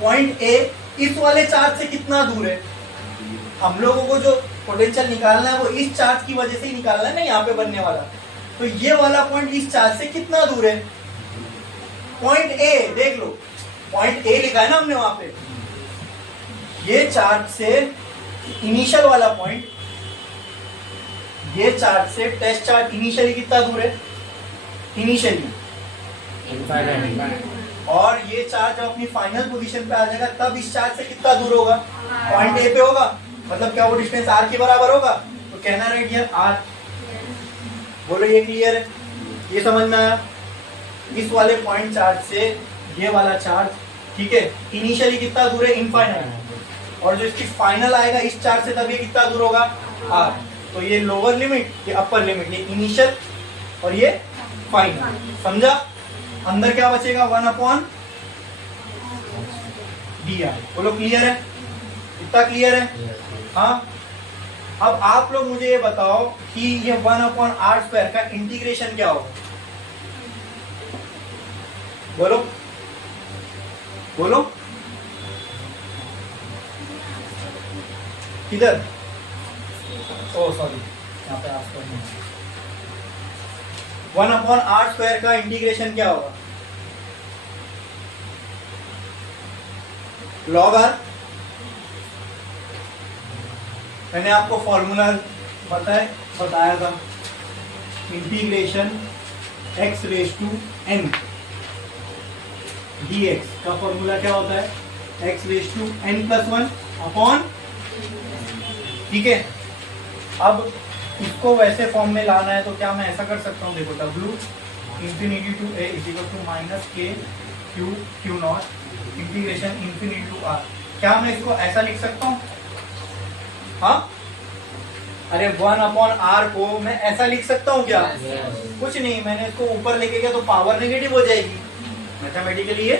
पॉइंट A इस वाले चार्ज से कितना दूर है, हम लोगों को जो पोटेंशियल निकालना है वो इस चार्ज की वजह से ही निकालना है ना, यहाँ पे बनने वाला। तो ये वाला पॉइंट इस चार्ज से कितना दूर है, पॉइंट A देख लो, पॉइंट A लिखा है ना हमने वहां पे। ये चार्ज से इनिशियल वाला पॉइंट, ये चार्ज से टेस्ट चार्ज इनिशियली कितना दूर है, इनिशियली, और ये चार्ज जब अपनी फाइनल पोजीशन पे आ जाएगा तब इस चार्ज से कितना दूर होगा, पॉइंट A पे होगा। मतलब क्या वो डिस्टेंस R के बराबर होगा, तो कहना राइट हियर R। बोलो ये क्लियर है, ये समझ में आया? इस वाले पॉइंट चार्ज से ये वाला चार्ज, ठीक है, इनिशियली कितना दूर है, इनफाइनाइट, और जो इसकी फाइनल आएगा इस चार्ज से तब ये कितना दूर होगा, R। तो ये लोअर लिमिट, ये अपर लिमिट, ये इनिशियल और ये फाइनल, समझा? अंदर क्या बचेगा, 1/dr। बोलो क्लियर है, इतना क्लियर है? हाँ, अब आप लोग मुझे ये बताओ कि ये 1/r स्क्वायर का इंटीग्रेशन क्या होगा, बोलो बोलो, किधर, ओ सॉरी, यहाँ पे आसपास नहीं। 1/r स्क्वायर का इंटीग्रेशन क्या होगा, लॉग आर, मैंने आपको फॉर्मूला बताया था, integration x raise to n dx का फॉर्मूला क्या होता है, x raise to n plus 1 upon, ठीक है। अब इसको वैसे फॉर्म में लाना है तो क्या मैं ऐसा कर सकता हूँ, देखो w infinity to a is equal to minus के Q Q naught integration infinity to r, क्या मैं इसको ऐसा लिख सकता हूँ? हाँ, अरे 1 अपॉन आर को मैं ऐसा लिख सकता हूँ क्या? कुछ नहीं, मैंने इसको ऊपर लेके गया तो पावर नेगेटिव हो जाएगी, मैथमेटिकली ये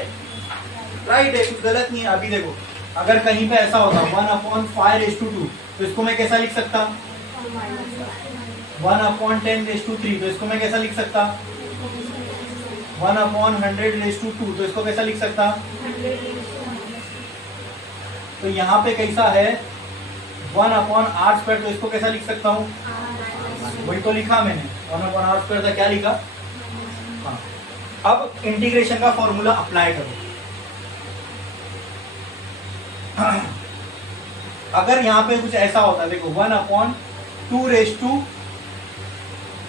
राइट है, कुछ गलत नहीं है। अभी देखो, अगर कहीं पे ऐसा होता 1 अपॉन 5 रेज टू 2 तो इसको मैं कैसा लिख सकता? 1 अपॉन 10 रेज टू 3 तो इसको मैं कैसा लिख सकता? 1 अपॉन 100 रेज टू 2 तो इसको कैसा लिख सकता? तो यहाँ पे कैसा है 1 अपॉन आर स्क्वायर, तो इसको कैसा लिख सकता हूँ? वही तो लिखा मैंने, 1 अपॉन आर स्क्वायर था, क्या लिखा? हाँ। अब इंटीग्रेशन का फॉर्मूला अप्लाई करो। अगर यहाँ पे कुछ ऐसा होता है, देखो 1 अपॉन 2 रेज टू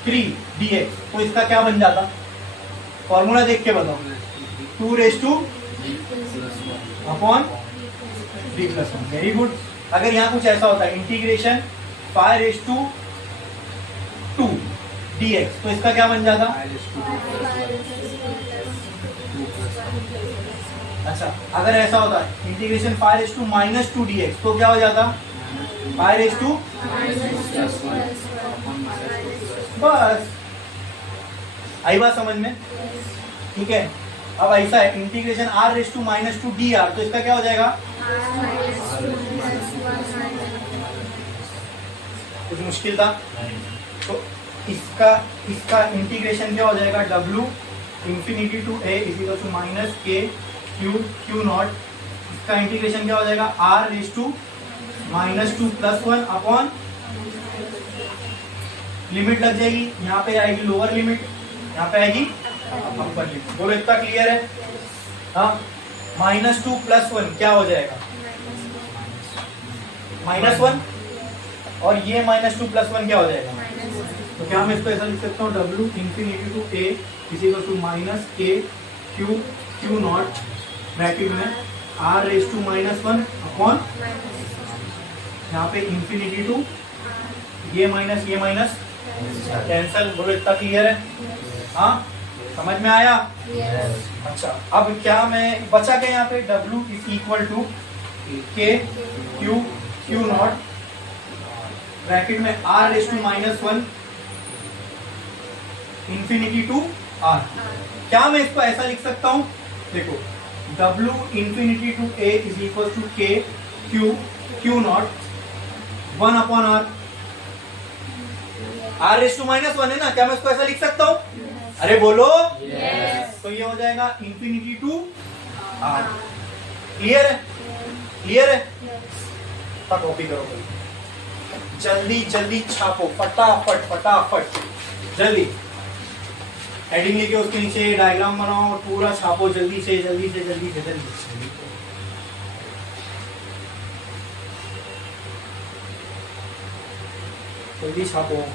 3 dx तो इसका क्या बन जाता? फॉर्मूला देख के बताओ, 2 raise to upon 3 plus 1, very good. अगर यहाँ कुछ ऐसा होता है इंटीग्रेशन 5 रेज टू 2 dx तो इसका क्या बन जाता? अच्छा, अगर ऐसा होता है integration 5 raise to minus 2 dx तो क्या हो जाता? 5 रेज टू, बस आई बात समझ में, ठीक है। अब ऐसा है integration r raise to minus 2 dr तो इसका क्या हो जाएगा? कुछ मुश्किल था, तो इसका इंटीग्रेशन क्या हो जाएगा? w infinity to a is equal to minus के क्यू क्यू नॉट, इसका इंटीग्रेशन क्या हो जाएगा? r raise to minus 2 plus 1 upon, limit लग जाएगी, यहाँ पे आएगी लोअर लिमिट, यहाँ पे आएगी अपर लिमिट। बोलो इतना क्लियर है? हाँ, माइनस 2 प्लस 1 क्या हो जाएगा? माइनस 1, और ये माइनस 2 प्लस 1 क्या हो जाएगा? तो क्या मैं इसको ऐसा लिख सकता हूँ? w infinity to a is equal to minus के क्यू क्यू नॉट ब्रैकेट में r raise to minus 1 upon, यहाँ पे इंफिनिटी टू ये माइनस कैंसल। बोलो इतना क्लियर है? हाँ, समझ में आया? अच्छा, अब क्या मैं बचा क्या यहाँ पे? w इज इक्वल टू के क्यू क्यू नॉट ब्रैकेट में r raise to minus 1 infinity to r। क्या मैं इसको ऐसा लिख सकता हूँ? देखो, w infinity to a is equal to के Q Q naught 1 upon r raise to minus 1 है ना, क्या मैं इसको ऐसा लिख सकता हूँ? अरे बोलो, तो ये हो जाएगा इंफिनिटी टू r। क्लियर है? क्लियर है? कॉपी करो, जल्दी जल्दी छापो, फटाफट फटाफट, जल्दी हेडिंग लेके उसके नीचे डायग्राम बनाओ और पूरा छापो, जल्दी से जल्दी से जल्दी से जल्दी। जल्दी छापो।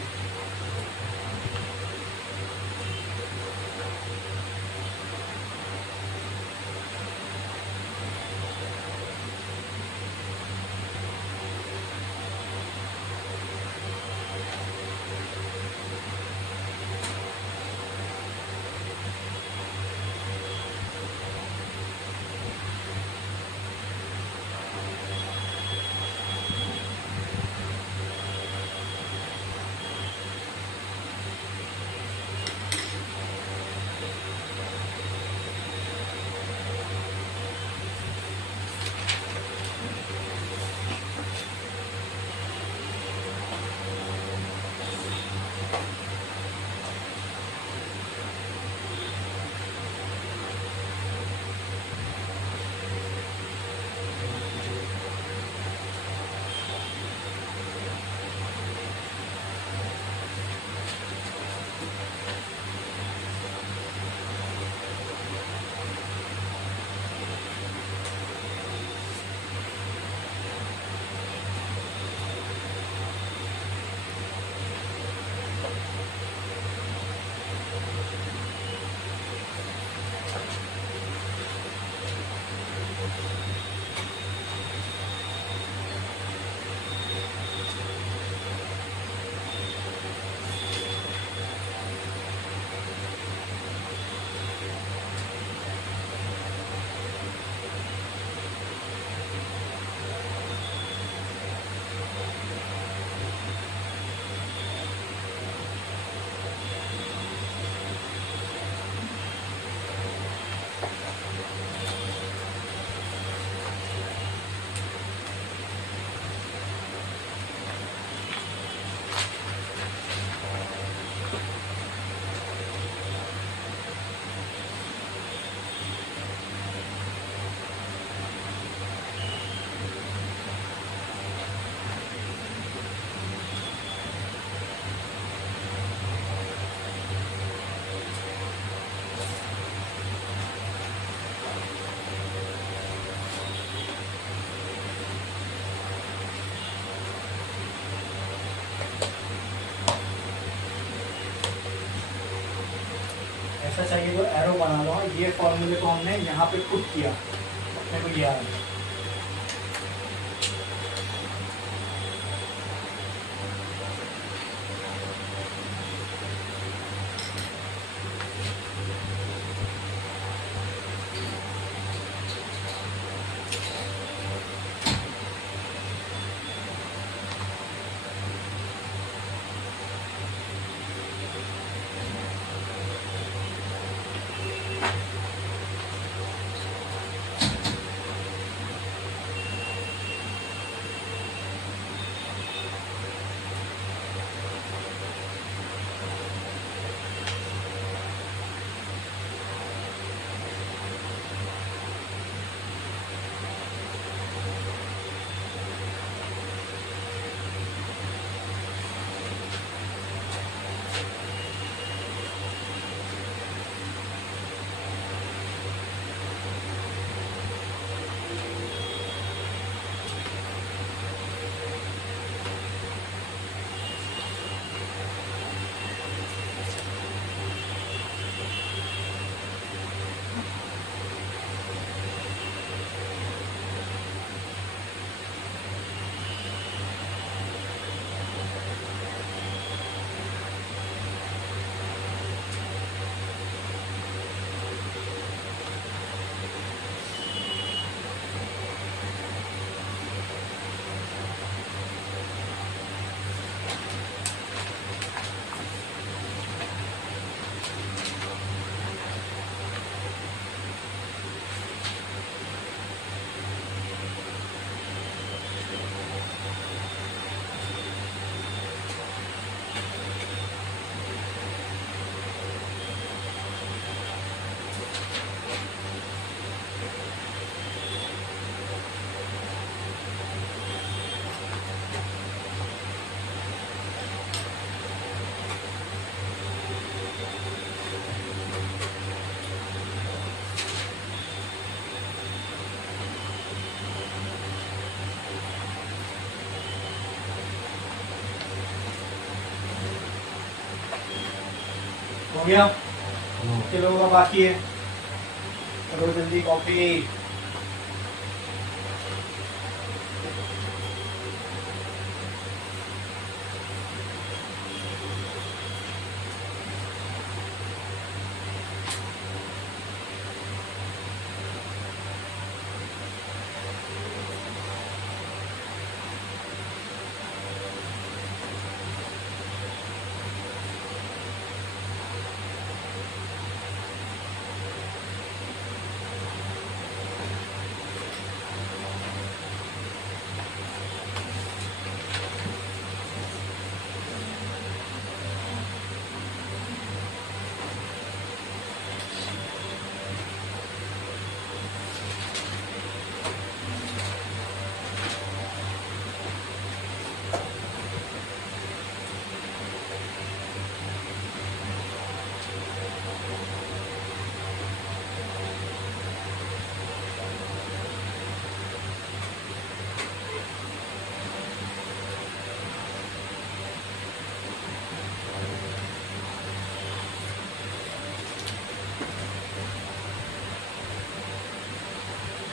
ऐसा चाहिए तो एरो बना लो। ये फॉर्मूले को हमने यहाँ पे पुट किया, अपने को ये आ गया। हो गया? कितने लोगों का बाकी है? करो जल्दी कॉपी।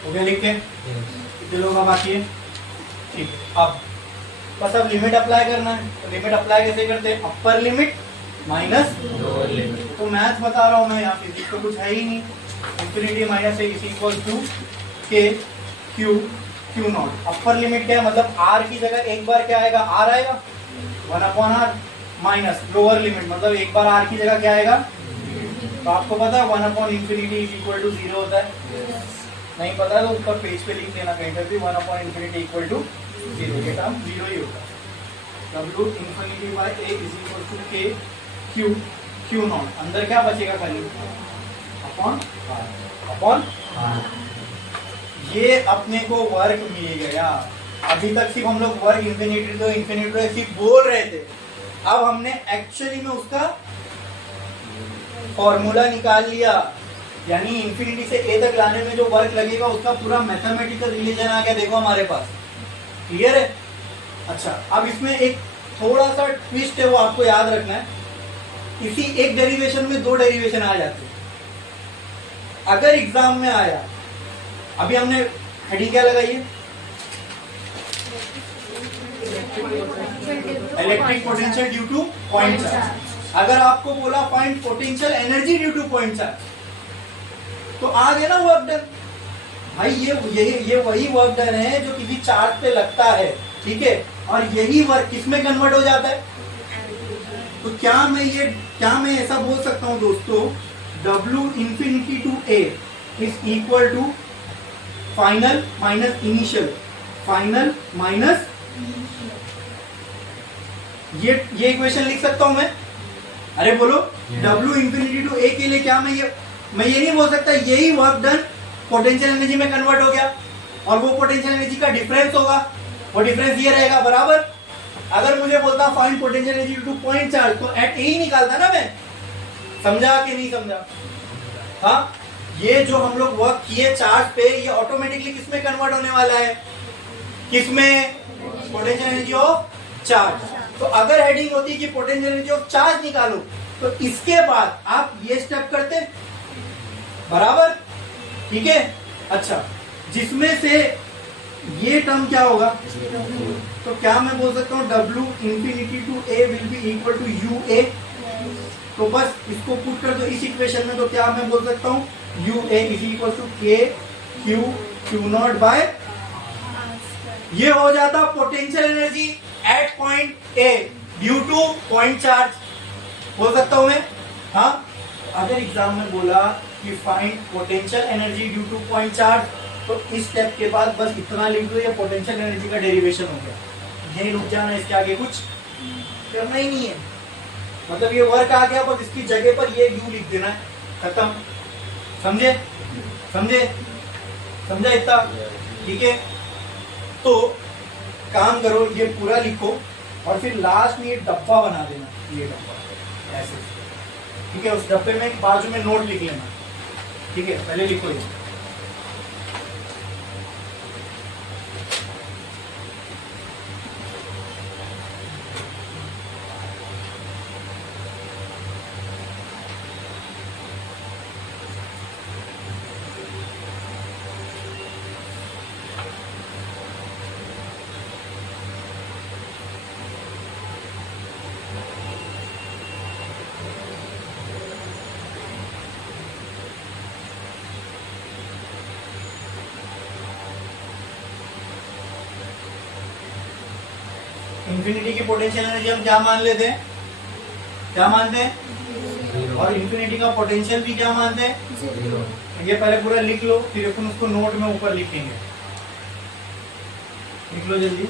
हो गया लिख के? कितने लोगों का बाकी है? ठीक है। अब बस अब लिमिट अप्लाई करना है। तो लिमिट अप्लाई कैसे करते हैं? Upper limit minus lower limit. तो मैथ बता रहा हूँ मैं, यहाँ फिजिक्स तो कुछ है ही नहीं। Infinity minus a is equal to के Q Q naught. Upper limit क्या है? मतलब आर की जगह एक बार क्या आएगा? आर आएगा 1/r माइनस लोअर लिमिट मतलब एक बार आर की जगह क्या आएगा? तो आपको पता है 1/इंफिनिटी इज इक्वल टू 0 होता है। नहीं पता है तो ऊपर पेज पे लिख देना कहीं पर भी 1/इंफिनिटी इक्वल टू 0। ये टर्म 0 ही होता है। W infinity by a is equal to के क्यू क्यू नॉट। अंदर क्या बचेगा? खाली अपॉन r। ये अपने को वर्क मिल गया। अभी तक सिर्फ हम लोग वर्क इंफिनिटी तो सिर्फ बोल रहे थे। अब हमने एक्चुअली में उसका फॉर्मूला निकाल लिया, यानी इंफिनिटी से ए तक लाने में जो वर्क लगेगा उसका पूरा मैथमेटिकल रिलेशन आ गया। देखो हमारे पास, क्लियर है? अच्छा, अब इसमें एक थोड़ा सा ट्विस्ट है, वो आपको याद रखना है। इसी एक डेरिवेशन में दो डेरिवेशन आ जाते हैं। अगर एग्जाम में आया, अभी हमने हेडिंग क्या लगाई है, electric potential due to point charge. अगर आपको बोला find potential energy due to point charge, तो आ गया ना वर्क डन। भाई ये वही वर्क डन है जो किसी चार्ज पे लगता है, ठीक है, और यही वर्क किसमें कन्वर्ट हो जाता है। तो क्या मैं ऐसा बोल सकता हूं दोस्तों, W infinity to A is equal to final minus initial, final minus, ये इक्वेशन लिख सकता हूं मैं। अरे बोलो, W इंफिनिटी टू A के लिए क्या मैं ये नहीं बोल सकता यही वर्क डन पोटेंशियल एनर्जी में कन्वर्ट हो गया, और वो पोटेंशियल एनर्जी का डिफरेंस होगा, वो डिफरेंस ये रहेगा बराबर। अगर मुझे बोलता find potential energy due to point charge, तो एट ए ही निकालता ना मैं। समझा कि नहीं समझा? हाँ, ये जो हम लोग वर्क किए चार्ज पे, ये ऑटोमेटिकली किसमें कन्वर्ट होने वाला है, किसमें, पोटेंशियल एनर्जी ऑफ चार्ज। तो अगर हेडिंग होती कि पोटेंशियल एनर्जी ऑफ चार्ज निकालो, तो इसके बाद आप ये स्टेप करते बराबर, ठीक है। अच्छा, जिसमें से ये टर्म क्या होगा, तो क्या मैं बोल सकता हूँ W infinity to A will be equal to UA। तो बस इसको पुट कर दो इस इक्वेशन में, तो क्या मैं बोल सकता हूँ UA is equal to K Q not by, ये हो जाता potential energy at point A due to point charge, बोल सकता हूं मैं। हाँ, अगर एग्जाम में बोला कि find potential energy due to point charge, तो इस स्टेप के बाद बस इतना लिख दो, ये पोटेंशियल एनर्जी का डेरिवेशन हो गया, यही रुक जाना, इसके आगे कुछ करना ही नहीं है। मतलब ये वर्क आ गया, बस इसकी जगह पर ये U लिख देना है, खत्म। समझे समझा इतना, ठीक है। तो काम करो, ये पूरा लिखो और फिर लास्ट में ये डब्बा बना देना, ये डब्बा ऐसे, ठीक है। उस डब्बे में एक बाजू में नोट लिख लेना, ठीक है। पहले लिखो ये, इंफिनिटी की पोटेंशियल एनर्जी हम क्या मान लेते हैं, क्या मानते हैं, और इंफिनिटी का पोटेंशियल भी क्या मानते हैं। ये पहले पूरा लिख लो, फिर अपन उसको नोट में ऊपर लिखेंगे। लिख लो जल्दी।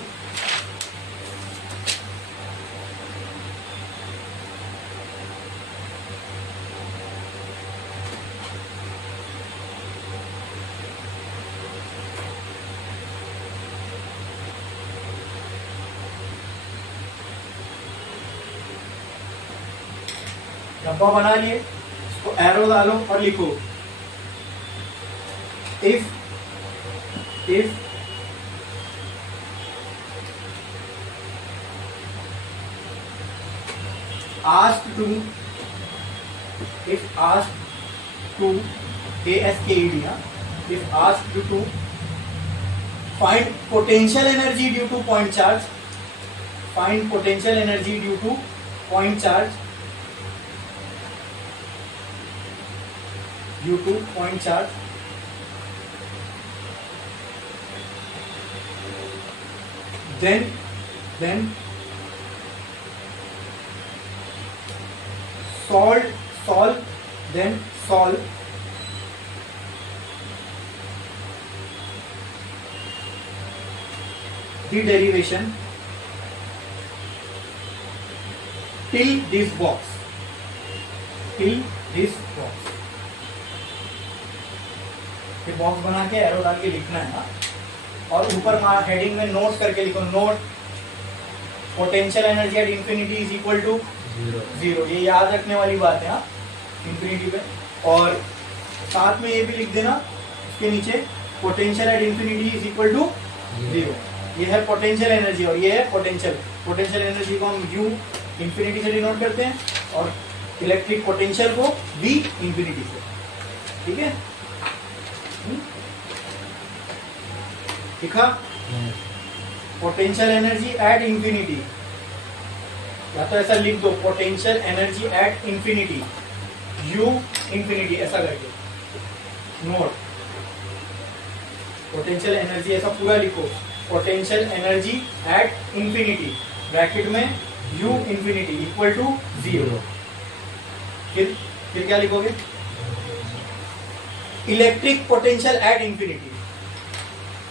डब्बा बना लिए, इसको एरो डालो और लिखो if asked to if asked to find potential energy due to point charge, find potential energy due to point charge, due to point charge, then solve the derivation till this box, ये box बना के arrow डाल के लिखना है ना, और ऊपर हेडिंग में नोट करके लिखो, note potential energy at infinity is equal to 0। ये याद रखने वाली बात है, हाँ, इंफिनिटी पे। और साथ में ये भी लिख देना इसके नीचे, potential at infinity is equal to 0। ये है पोटेंशियल एनर्जी और ये है पोटेंशियल एनर्जी को हम U इंफिनिटी से डिनोट करते हैं, और इलेक्ट्रिक पोटेंशियल को V इंफिनिटी से, ठीक है। लिखा पोटेंशियल एनर्जी एट इंफिनिटी, या तो ऐसा लिख दो potential energy at infinity U infinity ऐसा करके नोट। पोटेंशियल एनर्जी ऐसा पूरा लिखो, potential energy at infinity bracket में U इंफिनिटी इक्वल टू 0। फिर क्या लिखोगे? Electric potential at infinity,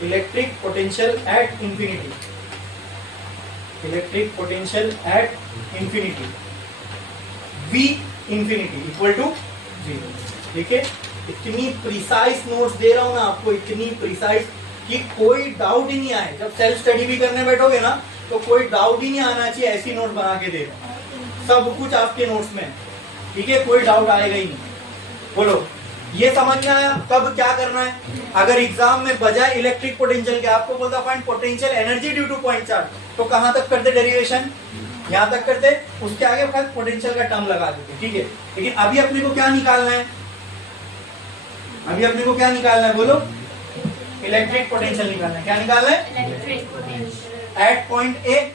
electric potential at infinity, electric potential at infinity V infinity equal to 0। ठीक है, इतनी प्रिसाइज नोट्स दे रहा हूं ना आपको, इतनी प्रिसाइज कि कोई डाउट ही नहीं आए। जब सेल्फ स्टडी भी करने बैठोगे ना तो कोई डाउट ही नहीं आना चाहिए, ऐसी नोट बना के दे रहा हूं, सब कुछ आपके नोट्स में, ठीक है, कोई डाउट आएगा ही नहीं। बोलो, ये समझ में आया कब क्या करना है? अगर एग्जाम में बजाय इलेक्ट्रिक पोटेंशियल के आपको बोलता find potential energy due to point charge, तो कहां तक करते डेरिवेशन? यहां तक करते, उसके आगे पोटेंशियल का टर्म लगा देते, ठीक है। लेकिन अभी अपने को क्या निकालना है? अभी अपने को क्या निकालना है? बोलो, इलेक्ट्रिक पोटेंशियल निकालना है। क्या निकालना है? Electric potential eight point A,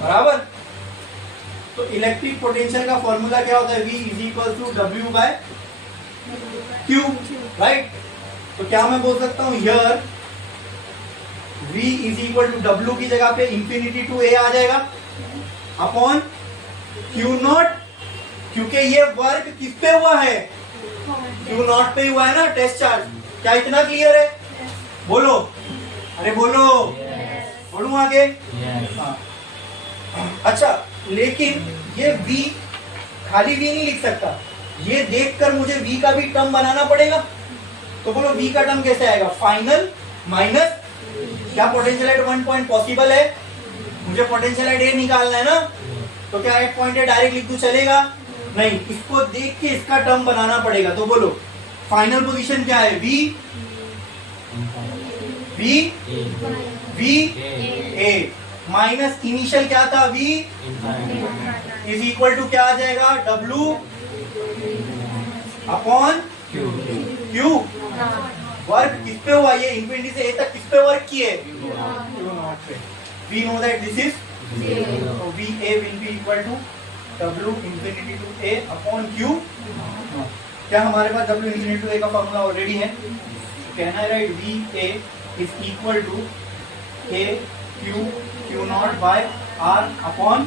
बराबर। तो इलेक्ट्रिक पोटेंशियल का फॉर्मूला क्या होता है? V is equal to W by Q, right. तो क्या मैं बोल सकता हूं here V is equal to W की जगह पे इंफिनिटी टू A आ जाएगा अपॉन Q नॉट, क्योंकि ये वर्क किस पे हुआ है? Q नॉट पे हुआ है ना, टेस्ट चार्ज। क्या इतना क्लियर है? बोलो, अरे बोलो, बढ़ू आगे। हाँ, अच्छा, लेकिन ये V खाली V नहीं लिख सकता, ये देखकर मुझे V का भी टर्म बनाना पड़ेगा। तो बोलो V का टर्म कैसे आएगा? फाइनल माइनस, क्या potential at one point possible है? मुझे पोटेंशियल एट ए निकालना है ना, तो क्या एट पॉइंट ए डायरेक्ट लिख दूं, चलेगा? नहीं, इसको देख के इसका टर्म बनाना पड़ेगा। तो बोलो, फाइनल पोजीशन क्या है? V ए माइनस इनिशियल क्या था? V इज इक्वल टू क्या आ जाएगा? W upon Q। वर्क किस पे हुआ? ये इंफिनिटी से ए तक किस पे वर्क किए? Q नॉट पे। We know that this is 0. So VA will be equal to W infinity to A upon Q। क्या हमारे पास W infinity to A का फॉर्मूला ऑलरेडी है? कहना है right, VA is equal to A Q not by R upon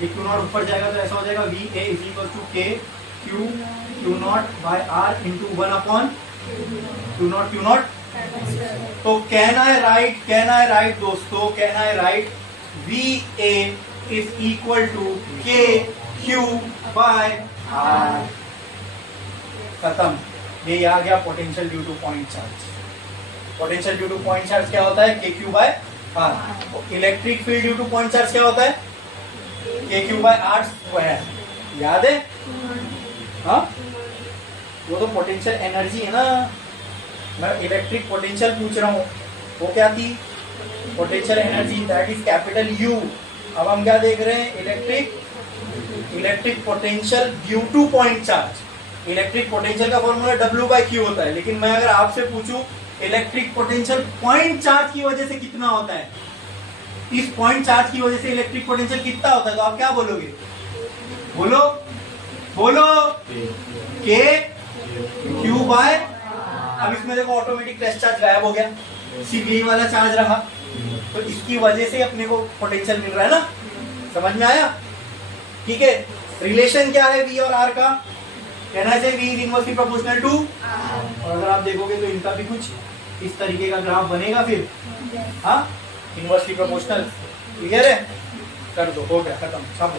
Q not ऊपर जाएगा तो ऐसा हो जाएगा VA is equal to K Q not by R into 1 upon Q not. तो कहना है राइट दोस्तों, कहना है right, VA is equal to K Q by R। खत्म, ये आ गया potential due to point charge. Potential due to point charge क्या होता है? K Q by R। Electric field due to point charge क्या होता है? K Q by R square. याद है? हाँ, वो तो पोटेंशियल एनर्जी है ना, मैं इलेक्ट्रिक पोटेंशियल पूछ रहा हूँ, वो क्या थी? Potential energy, that is capital U। अब हम क्या देख रहे हैं? Electric potential due to point charge. Electric potential का फॉर्मूला W बाय Q होता है, लेकिन मैं अगर आपसे पूछूं इलेक्ट्रिक पोटेंशियल पॉइंट चार्ज की वजह से कितना होता है, इस पॉइंट चार्ज की वजह से इलेक्ट्रिक पोटेंशियल कितना होता है, तो आप क्या बोलोगे? बोलो K Q बाय, अब इसमें देखो ऑटोमेटिक टेस्ट चार्ज गायब हो गया, सिर्फ यही वाला चार्ज रहा, तो इसकी वजह से अपने को पोटेंशियल मिल रहा है ना। समझ में आया? ठीक है, रिलेशन क्या है V और R का? कहना चाहिए V is inversely proportional to, और अगर आप देखोगे तो इनका भी कुछ इस तरीके का ग्राफ बनेगा फिर। हाँ, इनवर्सली प्रोपोर्शनल, क्लियर है? कर दो, हो गया, खत्म, सब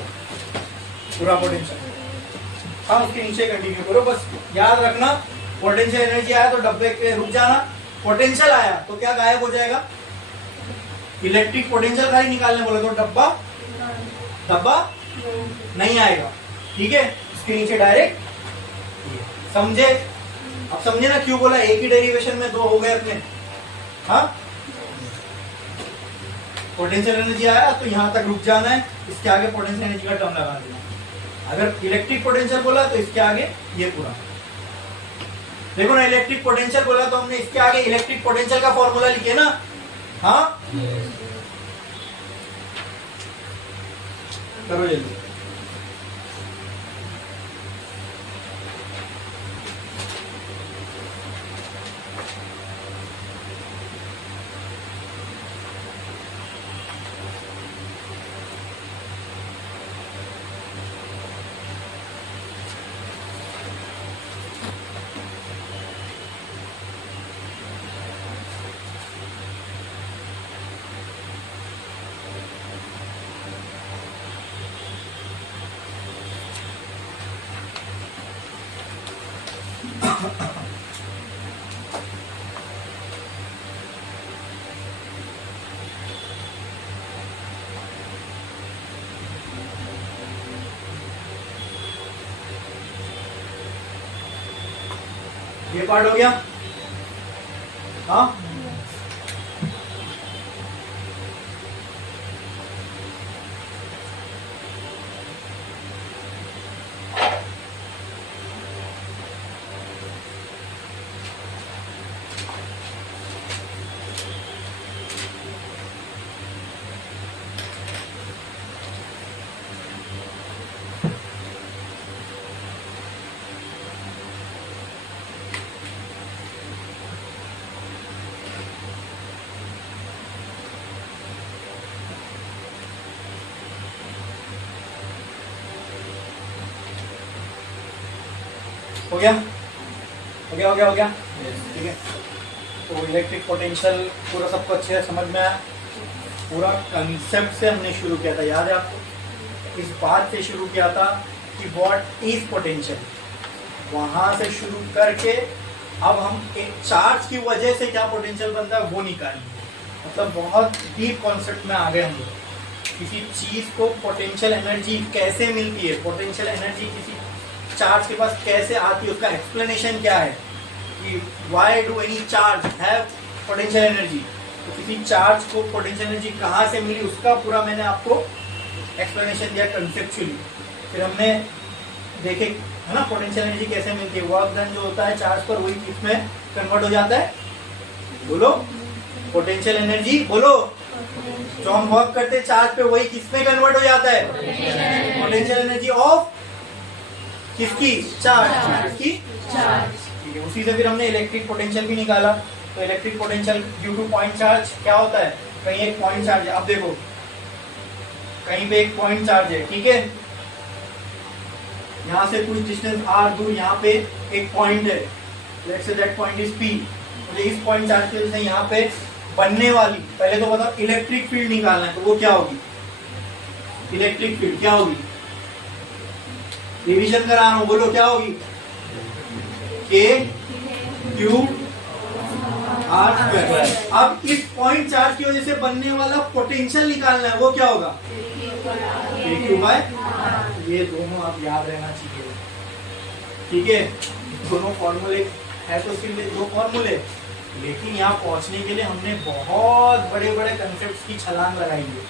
पूरा पोटेंशियल। हाँ, उसके नीचे कंटिन्यू करो, बस याद रखना पोटेंशियल एनर्जी आया तो डब्बे पे रुक जाना, पोटेंशियल आया तो क्या गायब हो जाएगा? इलेक्ट्रिक पोटेंशियल खाली निकालने बोला तो डब्बा नहीं आएगा, ठीक है? इसके नीचे डायरेक्ट, समझे? अब समझे ना क्यों बोला एक ही डेरिवेशन में दो हो गए अपने। हाँ, पोटेंशियल एनर्जी आया तो यहां तक रुक जाना है, इसके आगे पोटेंशियल एनर्जी का टर्म लगा देना। अगर इलेक्ट्रिक पोटेंशियल बोला तो इसके आगे ये पूरा, देखो ना, इलेक्ट्रिक पोटेंशियल बोला तो हमने इसके आगे इलेक्ट्रिक पोटेंशियल का फॉर्मूला लिखे ना। हाँ करो जल्दी। ये पार्ट हो गया। हाँ हो गया, हो गया, हो गया, हो गया। ठीक है, तो इलेक्ट्रिक पोटेंशियल पूरा सबको अच्छे से समझ में आया। पूरा कंसेप्ट से हमने शुरू किया था, याद है आपको? इस बात से शुरू किया था कि व्हाट इज पोटेंशियल, वहां से शुरू करके अब हम एक चार्ज की वजह से क्या पोटेंशियल बनता है वो निकालेंगे। मतलब बहुत डीप कॉन्सेप्ट में आ गए हम लोग। किसी चीज को पोटेंशियल एनर्जी कैसे मिलती है, पोटेंशियल एनर्जी किसी चार्ज के पास कैसे आती है, उसका एक्सप्लेनेशन क्या है कि why do any charge have potential energy. तो किसी चार्ज को पोटेंशियल एनर्जी कहाँ से मिली, उसका पूरा मैंने आपको एक्सप्लेनेशन दिया कंसेप्चुअली। फिर हमने देखे है ना पोटेंशियल एनर्जी कैसे मिलती है। वर्क डन जो होता है चार्ज पर वही किसमें कन्वर्ट हो जाता है, बोलो पोटेंशियल एनर्जी, बोलो जो हम वर्क करते हैं चार्ज पे वही किसमें कन्वर्ट हो जाता है, पोटेंशियल एनर्जी ऑफ किसकी, चार्ज, किसकी, चार्ज। ठीक है, उसी से फिर हमने इलेक्ट्रिक पोटेंशियल भी निकाला। तो electric potential due to point charge क्या होता है, कहीं एक पॉइंट चार्ज है। अब देखो कहीं पे एक पॉइंट चार्ज है, ठीक है, यहाँ से कुछ डिस्टेंस r दूर यहाँ पे एक पॉइंट है, let's say that point is P। मुझे इस पॉइंट चार्ज की वजह से यहाँ पे बनने वाली, पहले तो बताओ इलेक्ट्रिक फील्ड निकालना है, तो वो क्या होगी, इलेक्ट्रिक फील्ड क्या होगी, रिवीजन करा रहा हूं, बोलो क्या होगी, K Q R²। अब इस पॉइंट चार्ज की वजह से बनने वाला पोटेंशियल निकालना है, वो क्या होगा, KQ/। ये दोनों आप याद रहना चाहिए, ठीक है। दोनों फॉर्मूले है तो सिर्फ दो फॉर्मूले, लेकिन यहाँ पहुंचने के लिए हमने बहुत बड़े बड़े कंसेप्ट की छलांग लगाई है।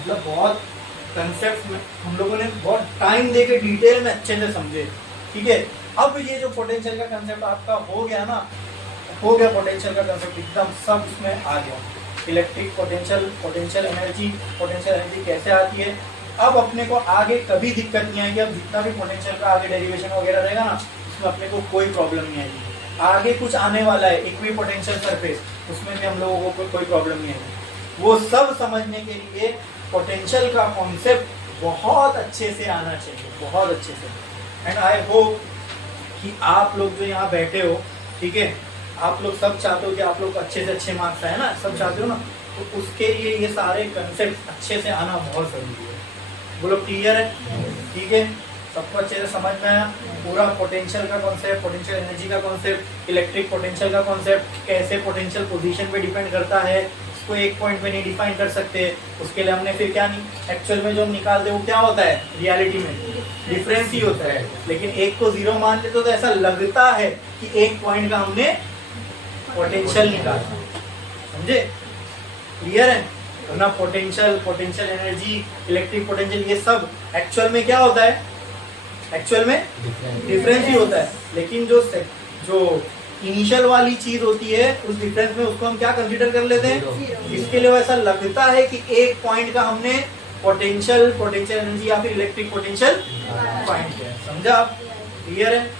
मतलब बहुत कंसेप्ट में हम लोगों ने बहुत टाइम देके डिटेल में अच्छे से समझे, ठीक है। अब ये जो पोटेंशियल का कंसेप्ट आपका हो गया ना, हो गया पोटेंशियल का कंसेप्ट एकदम सब इसमें आ गया। इलेक्ट्रिक पोटेंशियल, पोटेंशियल एनर्जी कैसे आती है। अब अपने को आगे कभी दिक्कत नहीं आएगी। अब जितना भी पोटेंशियल का आगे डेरिवेशन वगैरह रहेगा ना, उसमें अपने को कोई प्रॉब्लम नहीं आएगी। आगे कुछ आने वाला है इक्विपोटेंशियल सरफेस, उसमें भी हम लोगों को कोई प्रॉब्लम नहीं आएगी। वो सब समझने के लिए पोटेंशियल का कॉन्सेप्ट बहुत अच्छे से आना चाहिए, बहुत अच्छे से। एंड आई होप कि आप लोग जो यहाँ बैठे हो, ठीक है, आप लोग सब चाहते हो कि आप लोग अच्छे से अच्छे मार्क्स आए ना, सब चाहते हो ना, तो उसके लिए ये सारे कंसेप्ट अच्छे से आना बहुत जरूरी है। बोलो क्लियर है, ठीक है, सबको अच्छे से समझ में आया। पूरा पोटेंशियल का कॉन्सेप्ट, पोटेंशियल एनर्जी का कॉन्सेप्ट, इलेक्ट्रिक पोटेंशियल का कॉन्सेप्ट, कैसे पोटेंशियल पोजीशन पे डिपेंड करता है, उसको एक पॉइंट पे नहीं डिफाइन कर सकते। उसके लिए हमने फिर क्या नहीं, एक्चुअल में जो हम निकालते हैं वो क्या होता है, रियलिटी में डिफरेंस ही होता है। लेकिन एक को जीरो मान लेते तो ऐसा लगता है कि एक पॉइंट का हमने पोटेंशियल निकाला, समझे, क्लियर है ना। Potential, potential energy, electric potential, ये सब एक्चुअल में क्या होता है, एक्चुअल में डिफरेंस ही होता है, लेकिन जो इनिशियल वाली चीज होती है उस डिफरेंस में उसको हम क्या कंसीडर कर लेते हैं। इसके लिए ऐसा लगता है कि एक पॉइंट का हमने पोटेंशियल एनर्जी या फिर इलेक्ट्रिक पोटेंशियल फाइंड किया। समझा आप? क्लियर है?